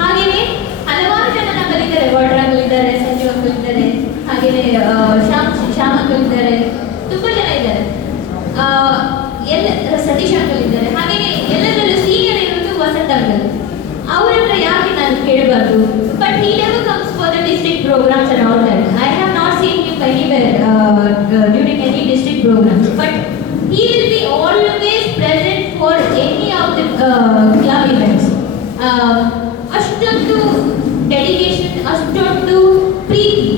ಹಾಗೆಯೇ ಹಲವಾರು ಜನ ನಮ್ಮಲ್ಲಿದ್ದಾರೆ, ವರ್ಡ್ರಾಗಲಿದ್ದಾರೆ, ಸಂಜೀವ್ ಅಂಕಲ್ ಇದ್ದಾರೆ, ಹಾಗೆಯೇ ಶ್ಯಾಮ್ ಅಂಕಲ್ ಇದ್ದಾರೆ, ತುಂಬ ಜನ ಇದ್ದಾರೆ, ಸತೀಶ್ ಅಂಕಲ್ ಇದ್ದಾರೆ. ಹಾಗೆಯೇ ಎಲ್ಲದರಲ್ಲೂ ಸೀನಿಯರ್ ಇರೋದು ವಸಂತ ಅಂಕಲ್. ಅವರತ್ರ ಯಾಕೆ ನಾನು ಕೇಳಬಾರ್ದು? But he never comes for the district programs and all that. I have not seen him anywhere during any district programs, but he will be always present for any of the club events. ಅಷ್ಟೊಂದು dedication, ಅಷ್ಟೊಂದು ಪ್ರೀತಿ.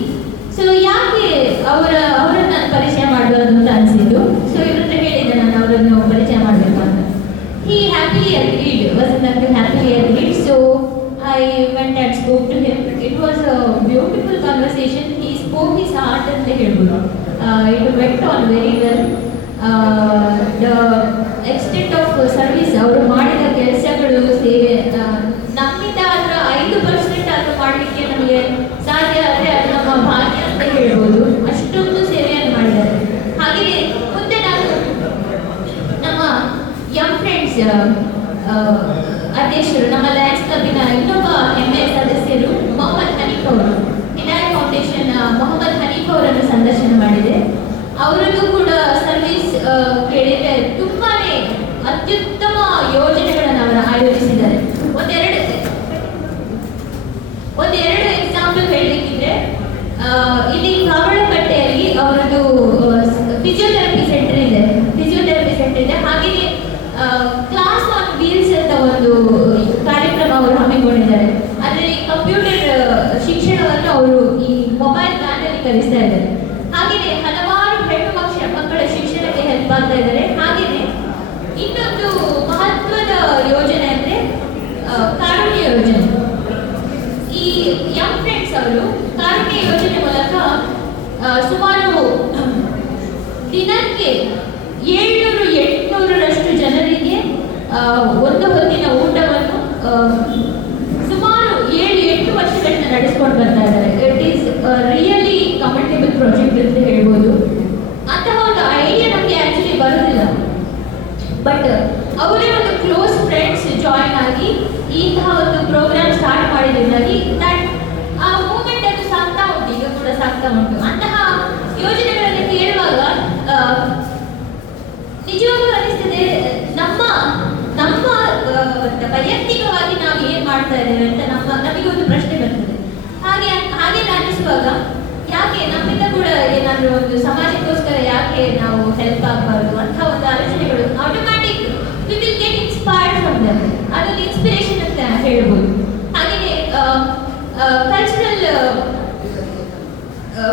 So ಯಾಕೆ ಅವರನ್ನು ನಾನು ಪರಿಚಯ ಮಾಡಬಾರ್ದು ಅಂತ ಅನಿಸಿದ್ದು. So ಇವ್ರ ಹತ್ರ ಹೇಳಿದ್ದೆ ನಾನು ಅವರನ್ನು ಪರಿಚಯ ಮಾಡಬೇಕು ಅಂತ. He happily agreed. Vasant uncle happily agreed. So I went and spoke to him. It was a beautiful conversation. He spoke his heart and ಹೇಳ್ಬೋದು. It went on very well. The extent of service, ಅವರು ಮಾಡಿದ ಕೆಲಸಗಳು, ಸೇವೆ, ನಮ್ಮಿಂದ ಅದರ 5% ಆದರೂ ಮಾಡಲಿಕ್ಕೆ ನಮಗೆ ಸಾಧ್ಯ ಆದರೆ ಅದು ನಮ್ಮ ಭಾಗ್ಯ ಅಂತ ಹೇಳ್ಬೋದು. ಅಷ್ಟೊಂದು ಸೇವೆಯನ್ನು ಮಾಡಿದ್ದಾರೆ. ಹಾಗೆಯೇ ಮುಂದೆ ನಾನು ನಮ್ಮ ಯಂಗ್ ಫ್ರೆಂಡ್ಸ್ ಅಧ್ಯಕ್ಷರು, ನಮ್ಮ ಲಯನ್ಸ್ ಕ್ಲಬ್ಬಿನ ಇನ್ನೊಬ್ಬ ಹೆಮ್ಮೆಯ ಸದಸ್ಯರು ಮೊಹಮ್ಮದ್ ಹನೀಫ್ ಅವರು, ಹಿದಾಯತ್ ಫೌಂಡೇಶನ್ ಮೊಹಮ್ಮದ್ ಹನೀಫ್ ಅವರನ್ನು ಸಂದರ್ಶನ ಮಾಡಿದೆ. ಅವರದ್ದು ಕೂಡ ಸರ್ವಿಸ್ ಕೇಳಿದರೆ ತುಂಬಾನೇ ಅತ್ಯುತ್ತಮ ಯೋಜನೆಗಳನ್ನು ಅವರು ಆಯೋಜಿಸಿದ್ದಾರೆ. ಕಲಿಸ್ತಾ ಇದ್ದಾರೆ. ಹಾಗೆಯೇ ಹಲವಾರು ಹೆಣ್ಣು ಮಕ್ಕಳ ಶಿಕ್ಷಣಕ್ಕೆ ಹೆಲ್ಪ್ ಆಗ್ತಾ ಇದ್ದಾರೆ. ಹಾಗೆಯೇ ಇನ್ನೊಂದು ಮಹತ್ವದ ಯೋಜನೆ ಅಂದ್ರೆ ಕಾರುಣ್ಯ ಯೋಜನೆ. ಈ ಯಂಗ್ ಫ್ರೆಂಡ್ಸ್ ಅವರು ಕಾರುಣ್ಯ ಯೋಜನೆ ಮೂಲಕ ಸುಮಾರು ದಿನಕ್ಕೆ 700-800ರಷ್ಟು ಜನರಿಗೆ ಒಂದು ಹೊತ್ತಿನ ಊಟವನ್ನು ಸುಮಾರು 7-8 ವರ್ಷಗಳಿಂದ ನಡೆಸಿಕೊಂಡು ಬರ್ತಾ ಇದ್ದಾರೆ. ಇಟ್ ಈಸ್ ರಿಯಲಿ ಕಮೆಂಟೇಬಲ್ ಪ್ರಾಜೆಕ್ಟ್ ಅಂತ ಹೇಳ್ಬೋದು. ಅಂತಹ ಒಂದು ಐಡಿಯಾ ನಮಗೆ ಆಕ್ಚುಲಿ ಬರೋದಿಲ್ಲ, ಬಟ್ ಅವರೇ ಒಂದು ಕ್ಲೋಸ್ ಫ್ರೆಂಡ್ಸ್ ಜಾಯಿನ್ ಆಗಿ ಇಂತಹ ಒಂದು ಪ್ರೋಗ್ರಾಮ್ ಸ್ಟಾರ್ಟ್ ಮಾಡಿದ್ರಿಂದಾಗಿ ದಟ್ ಆ ಮೂವ್ಮೆಂಟ್ ಅದು ಸಾಗ್ತಾ ಉಂಟು, ಈಗ ಕೂಡ ಸಾಗ್ತಾ ಉಂಟು. ಅಂತಹ ಯೋಜನೆಗಳನ್ನು ಕೇಳುವಾಗ ನಿಜವಾಗ್ಲೂ ಅನಿಸ್ತದೆ ನಮ್ಮ ನಮ್ಮ ವೈಯಕ್ತಿಕವಾಗಿ ನಾವು ಏನ್ ಮಾಡ್ತಾ ಇದ್ದೇವೆ ಅಂತ ನಮಗೆ ಒಂದು ಪ್ರಶ್ನೆ ಬರ್ತದೆ. ಹಾಗೆ ಅನಿಸುವಾಗ ಯಾಕೆ ನಮ್ಮಿಂದ ಕೂಡ ಏನಾದರೂ ಒಂದು ಸಮಾಜಕ್ಕೋಸ್ಕರ ಯಾಕೆ ನಾವು ಹೆಲ್ಪ್ ಆಗಬಾರ್ದು ಅಂತ ಒಂದು ಆಲೋಚನೆಗಳು automatic we will get inspired from ದಮ್. ಅದೊಂದು ಇನ್ಸ್ಪಿರೇಷನ್ ಅಂತ ಹೇಳ್ಬೋದು. ಹಾಗೆಯೇ ಕಲ್ಚರಲ್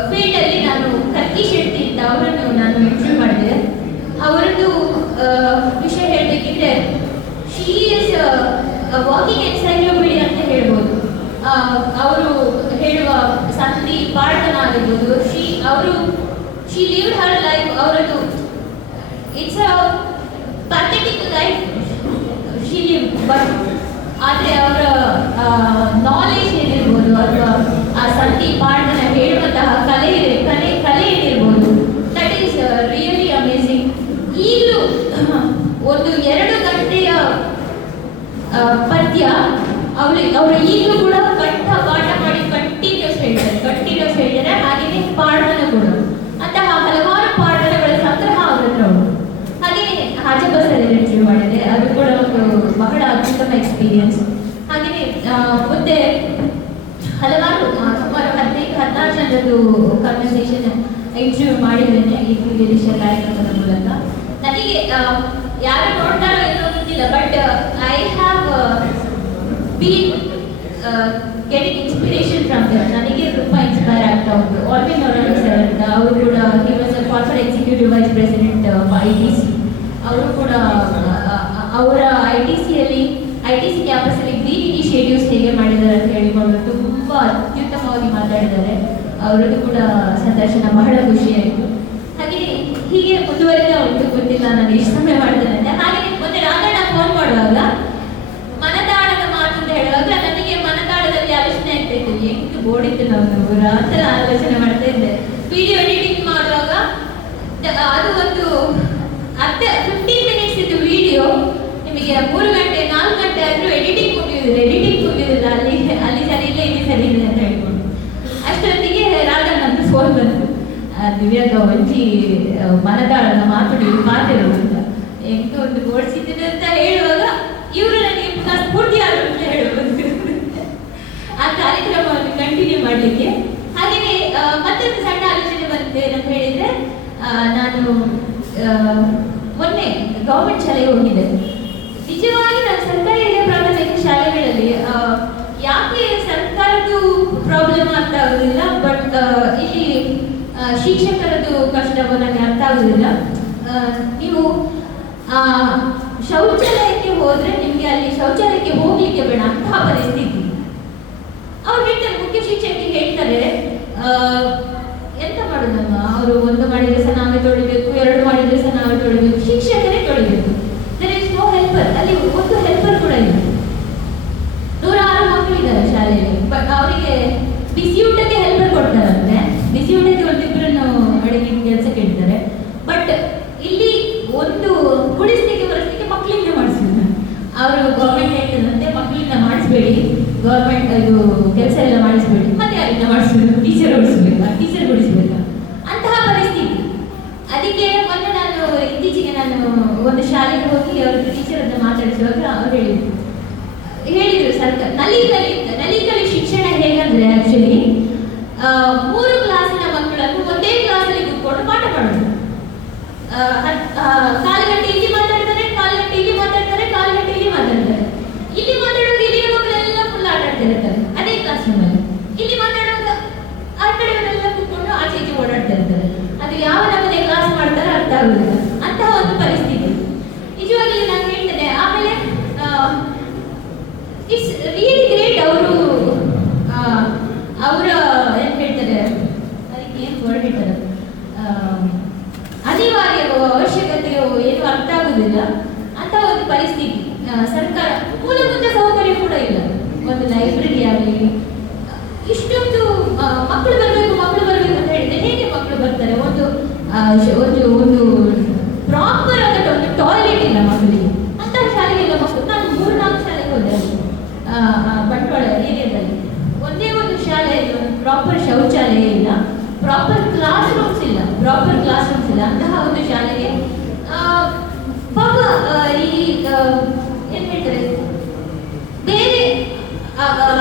ಫೀಲ್ಡ್ ಅಲ್ಲಿ ನಾನು ಕರ್ಕಿ ಶೆಟ್ಟಿ ಅಂತ ಅವರನ್ನು ನಾನು ಇಂಟರ್ವ್ಯೂ ಮಾಡಿದೆ. ಅವರದ್ದು ವಿಷಯ ಹೇಳಬೇಕಿದ್ರೆ ಶಿ ಇಸ್ ವಾಕಿಂಗ್ ಎನ್ಸೈಕ್ಲೋಪೀಡಿಯಾ ಅಂತ ಹೇಳ್ಬೋದು. ಅವರು ಹೇಳುವ ಸಂಧಿ ಪಾಠನ ಆಗಿರ್ಬೋದು, ಶಿ ಲಿವ್ಡ್ ಹರ್ ಲೈಫ್. ಅವರದ್ದು it's a pathetic life she live, but ಆದರೆ ಅವರ ನಾಲೆಜ್ ಏನಿರ್ಬೋದು ಅಥವಾ ಆ ಸಂಧಿ ಪಾಠನ ಹೇಳುವಂತಹ ಕಲೆ ಏನಿರ್ಬೋದು, ದಟ್ ಈಸ್ ರಿಯಲಿ ಅಮೇಝಿಂಗ್. ಈಗಲೂ ಒಂದು 2 ಗಂಟೆಯ ಪದ್ಯ ಅವರು ಈಗಲೂ ಕೂಡ ಪಾಠ ಮಾಡಿ ಕಂಟಿನ್ಯೂಸ್ ಹೇಳ್ತಾರೆ. ಹಾಗೆಯೇ ಪಾಠನ ಕೂಡ ಅಂತಹ ಹಲವಾರು ಪಾಠಗಳ ಸಂಗ್ರಹ ಅವ್ರ ಹತ್ರ ಉಂಟು. ಹಾಗೆಯೇ ಹಾಜಬಸಲ್ಲಿ ಇಂಟರ್ವ್ಯೂ ಮಾಡಿದೆ, ಅದು ಕೂಡ ಒಂದು ಬಹಳ ಅತ್ಯುತ್ತಮ ಎಕ್ಸ್ಪೀರಿಯನ್ಸ್. ಹಾಗೆಯೇ ಮುಂದೆ ಹಲವಾರು ಸುಮಾರು 15-16 ಜನರದ್ದು ಕನ್ವರ್ಸೇಷನ್ ಇಂಟರ್ವ್ಯೂ ಮಾಡಿದ್ದೇನೆ ಈ ವಿಶೇಷ ಕಾರ್ಯಕ್ರಮದ ಮೂಲಕ. ನನಗೆ ಯಾರು ನೋಡ್ತಾರೋ ಏನೋ ಗೊತ್ತಿಲ್ಲ, but I have been getting inspiration from ದಮ್. ನನಗೆ ತುಂಬ ಇನ್ಸ್ಪೈರ್ ಆಗ್ತಾ ಉಂಟು. ಆಲ್ವಿನ್ ನೊರಾನಿ ಸರ್ ಅಂತ, ಅವರು ಕೂಡ he was a corporate executive vice president ITC. ಅವರು ಕೂಡ ಅವರ ITC ಕ್ಯಾಂಪಸ್ಸಲ್ಲಿ ಗ್ರೀನ್ ಇನಿಷಿಯೇಟಿವ್ಸ್ ಹೇಗೆ ಮಾಡಿದ್ದಾರೆ ಅಂತ ಹೇಳಿಕೊಂಡು ತುಂಬ ಅತ್ಯುತ್ತಮವಾಗಿ ಮಾತಾಡಿದ್ದಾರೆ. ಅವರದ್ದು ಕೂಡ ಸಂದರ್ಶನ ಬಹಳ ಖುಷಿಯಾಯಿತು. ಹೀಗೆ ಮುಂದುವರಿತಾ ಉಂಟು. ಗೊತ್ತಿಲ್ಲ ನಾನು ಎಷ್ಟು ಸಮಯ ಮಾಡ್ತೇನೆ ಅಂತ. ಹಾಗೆ ಮೊನ್ನೆ ರಾಧಣ್ಣ ಫೋನ್ ಮಾಡುವಾಗ ಮನದಾಳದ ಮಾತು ಅಂತ ಹೇಳುವಾಗ ನನಗೆ ಮನದಾಳದಲ್ಲಿ ಆಲೋಚನೆ ಆಗ್ತಾ ಇತ್ತು, ಎಷ್ಟು ಬೋರ್ಡಿತ್ತು ನಾವು ರಾತ್ರಿ ಆಲೋಚನೆ ಮಾಡ್ತಾ ಇದ್ದೆ. ವಿಡಿಯೋ ಎಡಿಟಿಂಗ್ ಮಾಡುವಾಗ ಅದು ಒಂದು 15 ಮಿನಿಟ್ಸ್ ಇದ್ದು ವಿಡಿಯೋ ನಿಮಗೆ 3 ಗಂಟೆ 4 ಗಂಟೆ ಆದರೂ ಎಡಿಟಿಂಗ್ ಮುಗಿಯುವುದಿಲ್ಲ. ಅಲ್ಲಿ ಸರಿ ಇಲ್ಲ ಇಲ್ಲಿ ಸರಿ ಇಲ್ಲ ಅಂತ ಹೇಳ್ಕೊಂಡು ಅಷ್ಟೊತ್ತಿಗೆ ರಾಧಣ್ಣಂದು ಫೋನ್ ಬಂತು, ದಿವ್ಯಾಗ ಒಂಜಿ ಮನದಾಳನ ಮಾತಿರು ಅಂತ ಎಂಟು ಒಂದು ಓಡಿಸಿದ್ದೇನೆ ಅಂತ ಹೇಳುವಾಗ ಇವರು ನನಗೆ ಪುನಃ ಸ್ಫೂರ್ತಿ ಆದರು ಅಂತ ಹೇಳ್ಬೋದು ಆ ಕಾರ್ಯಕ್ರಮವನ್ನು ಕಂಟಿನ್ಯೂ ಮಾಡಲಿಕ್ಕೆ. ಹಾಗೆಯೇ ಮತ್ತೊಂದು ಸಣ್ಣ ಆಲೋಚನೆ ಬಂತು ಏನಂತ ಹೇಳಿದ್ರೆ, ನಾನು ಮೊನ್ನೆ ಗೌರ್ಮೆಂಟ್ ಶಾಲೆಗೆ ಹೋಗಿದ್ದೆ. ನಿಜವಾಗಿ ನಾನು ಸರ್ಕಾರಿ ಹಿರಿಯ ಪ್ರಾಥಮಿಕ ಶಾಲೆಗಳಲ್ಲಿ ಯಾಕೆ ಸರ್ಕಾರದ್ದು ಪ್ರಾಬ್ಲಮ್ ಅಂತ ಆಗುದಿಲ್ಲ, ಬಟ್ ಇಲ್ಲಿ ಶಿಕ್ಷಕರದ್ದು ಕಷ್ಟವು ನನಗೆ ಅರ್ಥ ಆಗುದಿಲ್ಲ. ನೀವು ಶೌಚಾಲಯಕ್ಕೆ ಹೋದ್ರೆ ನಿಮಗೆ ಅಲ್ಲಿ ಶೌಚಾಲಯಕ್ಕೆ ಹೋಗ್ಲಿಕ್ಕೆ ಬೇಡ ಅಂತಹ ಪರಿಸ್ಥಿತಿ. ಅವ್ರು ಹೇಳ್ತಾರೆ, ಮುಖ್ಯ ಶಿಕ್ಷಕಿ ಹೇಳ್ತಾರೆ, ಎಂತ ಮಾಡೋದಮ್ಮ, ಅವರು 1 ಮಾಡಿದ್ರೆ ಸಹ ನಾವೇ ತೊಳಿಬೇಕು, 2 ಮಾಡಿದ್ರೆ ಸಹ ನಾವೇ ತೊಳಿಬೇಕು, ಶಿಕ್ಷಕರೇ ತೊಳಿಬೇಕು. There is no helper. ಅಲ್ಲಿ ಒಂದು ಹೆಲ್ಪರ್ ಕೂಡ ಇಲ್ಲ. 106 ಮಕ್ಕಳಿದ್ದಾರೆ ಶಾಲೆಯಲ್ಲಿ, ಬಟ್ ಅವರಿಗೆ ಬಿಸಿ ಊಟಕ್ಕೆ ಹೆಲ್ಪರ್ ಕೊಡ್ತಾರಂತೆ. ಬಿಸಿ ಊಟಕ್ಕೆ ಒಂದಿಬ್ಬರನ್ನು ಅಡಿಗೆ ಕೆಲಸಕ್ಕೆ ಇಡ್ತಾರೆ. ಬಟ್ ಇಲ್ಲಿ ಒಂದು ಕುಡಿಸ್ಲಿಕ್ಕೆ ಬರೆಸ್ಲಿಕ್ಕೆ ಮಕ್ಕಳಿಂದ ಮಾಡಿಸಿದ್ರು. ಅವರು ಗೌರ್ಮೆಂಟ್ ಹೇಳ್ತದಂತೆ, ಮಕ್ಕಳಿಂದ ಮಾಡಿಸ್ಬೇಡಿ, ಗೌರ್ಮೆಂಟ್ ಇದು ಕೆಲಸ ಎಲ್ಲ ಮಾಡಿಸ್ಬೇಡಿ, ಮತ್ತೆ ಯಾರಿಂದ ಮಾಡಿಸ್ಬೇಕು, ಟೀಚರ್ ಗುಡಿಸ್ಬೇಕಾ ಅಂತಹ ಪರಿಸ್ಥಿತಿ. ಅದಕ್ಕೆ ಮೊನ್ನೆ ಇತ್ತೀಚೆಗೆ ನಾನು ಒಂದು ಶಾಲೆಗೆ ಹೋಗಿ ಅವ್ರದ್ದು ಟೀಚರ್ ಅಂತ ಮಾತಾಡಿಸುವಾಗ ಅವ್ರು ಹೇಳಿದ್ರು ಸರ್ಕಾರ ನಲಿಕಲಿ ಶಿಕ್ಷಣ ಹೇಗಂದ್ರೆ ಆಕ್ಚುಲಿ 3 ಕ್ಲಾಸಿನ ಮಕ್ಕಳನ್ನು ಒಂದೇ ಕ್ಲಾಸಲ್ಲಿ ಕೂತ್ಕೊಂಡು ಪಾಠ ಮಾಡೋದು. 4 ಗಂಟೆ ಇಲ್ಲಿ ಮಾತಾಡ್ತಾರೆ, 4 ಗಂಟೆ ಇಲ್ಲಿ ಮಾತಾಡ್ತಾರೆ, 4 ಗಂಟೆ ಇಲ್ಲಿ ಮಾತಾಡ್ತಾರೆ. ಇಲ್ಲಿ ಮಾತಾಡುವಾಗ ಇಲ್ಲಿಯ ಮಕ್ಕಳೆಲ್ಲ ಫುಲ್ ಆಟ ಆಡ್ತಿರ್ತಾರೆ ಅದೇ ಕ್ಲಾಸ್ ರೂಮಲ್ಲಿ. ಇಲ್ಲಿ ಮಾತಾಡುವಾಗ ಆ ಕಡೆಯವರೆಲ್ಲ ಕೂತ್ಕೊಂಡು ಆಚೆ ಗೊತ್ತಾಗುದಿಲ್ಲ ಅಂತಹ ಒಂದು ಪರಿಸ್ಥಿತಿ. ನಿಜವಾಗ್ಲೂ ನಾನು ಹೇಳ್ತೇನೆ. ಆಮೇಲೆ ಇಟ್ಸ್ ರಿಯಲಿ ಗ್ರೇಟ್. ಅವರು ಅವರ ಏನು ಹೇಳ್ತಾರೆ, ಅದಕ್ಕೆ ಏನು ವರ್ಡ್ ಹೇಳ್ತಾರೆ, ಅನಿವಾರ್ಯವೋ ಅವಶ್ಯಕತೆಯೋ ಏನು ಅರ್ಥ ಆಗುದಿಲ್ಲ ಅಂತ ಒಂದು ಪರಿಸ್ಥಿತಿ. ಸರ್ಕಾರ ಮೂಲಭೂತ ಸೌಕರ್ಯ ಕೂಡ ಇಲ್ಲ. ಒಂದು ಲೈಬ್ರರಿ ಆಗಲಿ, ಇಷ್ಟೊಂದು ಮಕ್ಕಳು ಬರಬೇಕು ಅಂತ ಹೇಳಿದ್ರೆ ಹೇಗೆ ಮಕ್ಕಳು ಬರ್ತಾರೆ? ಒಂದು ಒಂದು ಪ್ರಾಪರ್ ಆದ ಒಂದು ಟಾಯ್ಲೆಟ್ ಇಲ್ಲ ಮಕ್ಕಳಿಗೆ. ಅಂತಹ ಶಾಲೆಗೆಲ್ಲ ಮಕ್ಕಳು, ನಾನು 3-4 ಶಾಲೆಗೆ ಹೋದೆ ಬಂಟ್ವಾಳ ಏರಿಯಾದಲ್ಲಿ. ಒಂದೇ ಒಂದು ಶಾಲೆಯಲ್ಲಿ ಒಂದು ಪ್ರಾಪರ್ ಶೌಚಾಲಯ ಇಲ್ಲ, ಪ್ರಾಪರ್ ಕ್ಲಾಸ್ ರೂಮ್ಸ್ ಇಲ್ಲ. ಅಂತಹ ಒಂದು ಶಾಲೆಗೆ ಪಾಪ ಈ ಏನ್ ಹೇಳ್ತಾರೆ, ಬೇರೆ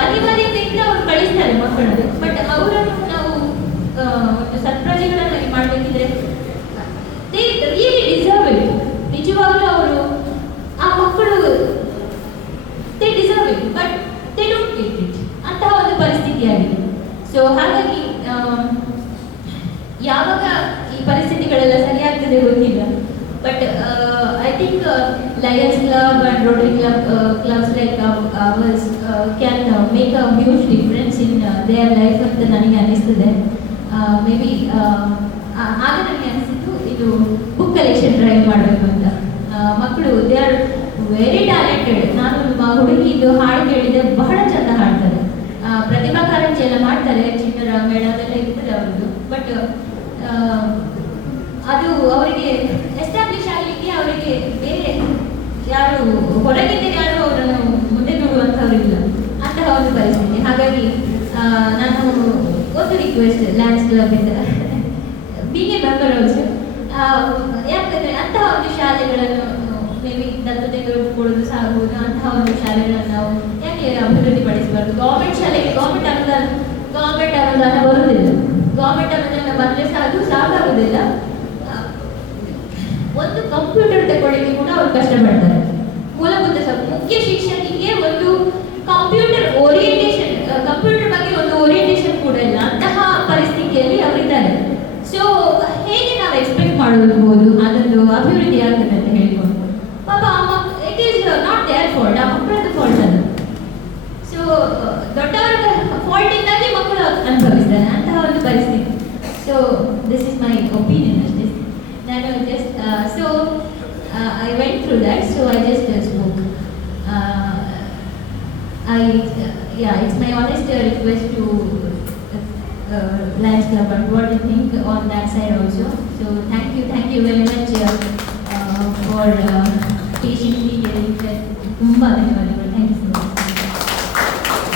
ಅನಿವಾರ್ಯತೆಯಿಂದ ಅವರು ಕಳಿಸ್ತಾರೆ ಮಕ್ಕಳನ್ನು. ಬಟ್ ಅವರನ್ನು ನಾವು ಒಂದು ಸತ್ಪ್ರಜೆಗಳನ್ನಾಗಿ ಮಾಡಬೇಕಿದ್ರೆ ದೇ ರಿಯಲಿ ಡಿಸರ್ವ್ ಇಟ್. ನಿಜವಾಗ್ಲೂ ಅವರು ಆ ಮಕ್ಕಳು they deserve it, but they don't get it. ಅಂತಹ ಒಂದು ಪರಿಸ್ಥಿತಿ ಆಗಿದೆ. ಸೊ ಹಾಗಾಗಿ ಯಾವಾಗ ಈ ಪರಿಸ್ಥಿತಿಗಳೆಲ್ಲ ಸರಿಯಾಗ್ತದೆ ಗೊತ್ತಿಲ್ಲ. But I think Lions club and Rotary clubs like hours can make a huge difference in their life ಅಂತ ನನಗೆ ಅನಿಸ್ತದೆ. ಮೇ ಬಿ ಆಗ ನನಗೆ ಅನಿಸಿದ್ದು ಇದು ಬುಕ್ ಕಲೆಕ್ಷನ್ ಡ್ರೈವ್ ಮಾಡಬೇಕು ಅಂತ. ಮಕ್ಕಳು ದೇ ಆರ್ ವೆರಿ ಟ್ಯಾಲೆಂಟೆಡ್. ನಾನು ಹುಡುಗಿ ಇದು ಹಾಡು ಕೇಳಿದೆ, ಬಹಳ ಚಂದ ಹಾಡ್ತಾರೆ. ಪ್ರತಿಭಾ ಕಾರಂಜಿ ಎಲ್ಲ ಮಾಡ್ತಾರೆ, ಚಿನ್ನರ ಮೇಳ ಅದೆಲ್ಲ ಇರ್ತದೆ ಅವ್ರದ್ದು. ಬಟ್ ಅದು ಅವರಿಗೆ ಎಸ್ಟಾಬ್ಲಿಷ್ ಆಗಲಿಕ್ಕೆ ಅವರಿಗೆ ಬೇರೆ ಯಾರು ಹೊರಗಿಂದ ಯಾರು ಅವರನ್ನು ಮುಂದೆ ನೋಡುವಂಥವರಿಲ್ಲ, ಅಂತಹ ಒಂದು ಪರಿಸ್ಥಿತಿ. ಹಾಗಾಗಿ ನಾನು ಒಂದು ರಿಕ್ವೆಸ್ಟ್ ಲ್ಯಾಂಡ್ಸ್ ಕ್ಲಬ್ ಇಂದ ಬೀಂಗ್ ಎ ಮೆಂಬರ್ ಆಲ್ಸೋ, ಯಾಕಂದರೆ ಅಂತಹ ಒಂದು ಶಾಲೆಗಳನ್ನು ಮೇ ಬಿ ದತ್ತು ತೆಗೆದುಕೊಳ್ಳೋದು ಸಹ ಆಗ್ಬೋದು. ಅಂತಹ ಒಂದು ಶಾಲೆಗಳನ್ನು ನಾವು ಯಾಕೆ ಅಭಿವೃದ್ಧಿ ಪಡಿಸಬಾರ್ದು? ಗೌರ್ಮೆಂಟ್ ಶಾಲೆಗೆ ಗೌರ್ಮೆಂಟ್ ಅನುದಾನ ಬರುವುದಿಲ್ಲ. ಗೌರ್ಮೆಂಟ್ ಅನುದಾನ ಬಂದರೆ ಸಹ ಅದು ಸಾಕಾಗುವುದಿಲ್ಲ. ಒಂದು ಕಂಪ್ಯೂಟರ್ ತಗೊಳ್ಳಿಕ್ಕೆ ಕೂಡ ಅವರು ಕಷ್ಟಪಡ್ತಾರೆ. ಮೂಲಭೂತ ಮುಖ್ಯ ಶಿಕ್ಷಕಿಗೆ ಒಂದು ಕಂಪ್ಯೂಟರ್ ಓರಿಯೆಂಟೇಷನ್, ಕಂಪ್ಯೂಟರ್ ಬಗ್ಗೆ ಒಂದು ಓರಿಯೆಂಟೇಷನ್ ಕೂಡ ಇಲ್ಲ. ಅಂತಹ ಪರಿಸ್ಥಿತಿಯಲ್ಲಿ ಅವರಿದ್ದಾರೆ. ಸೊ ಹೇಗೆ ನಾವು ಎಕ್ಸ್ಪೆಕ್ಟ್ ಮಾಡಬಹುದು ಅದೊಂದು ಅಭಿವೃದ್ಧಿ ಆಗ್ತದೆ ಅಂತ ಹೇಳಿಕೊಂಡು? ಪಾಪ it is not their fault, ಆ ಮಕ್ಕಳದ್ದು ಫಾಲ್ಟ್ ಅದು. ಸೊ ದೊಡ್ಡವರ ಫಾಲ್ಟ್ ಇಂದಾಗಿ ಮಕ್ಕಳು ಅನುಭವಿಸ್ತಾರೆ ಅಂತಹ ಒಂದು ಪರಿಸ್ಥಿತಿ. So this is my opinion ಅಷ್ಟೇ. ನಾನು just I went through that, so I just spoke. It's my honest request to Lions Club and what do you think on that side also. So thank you very much for patiently hearing that.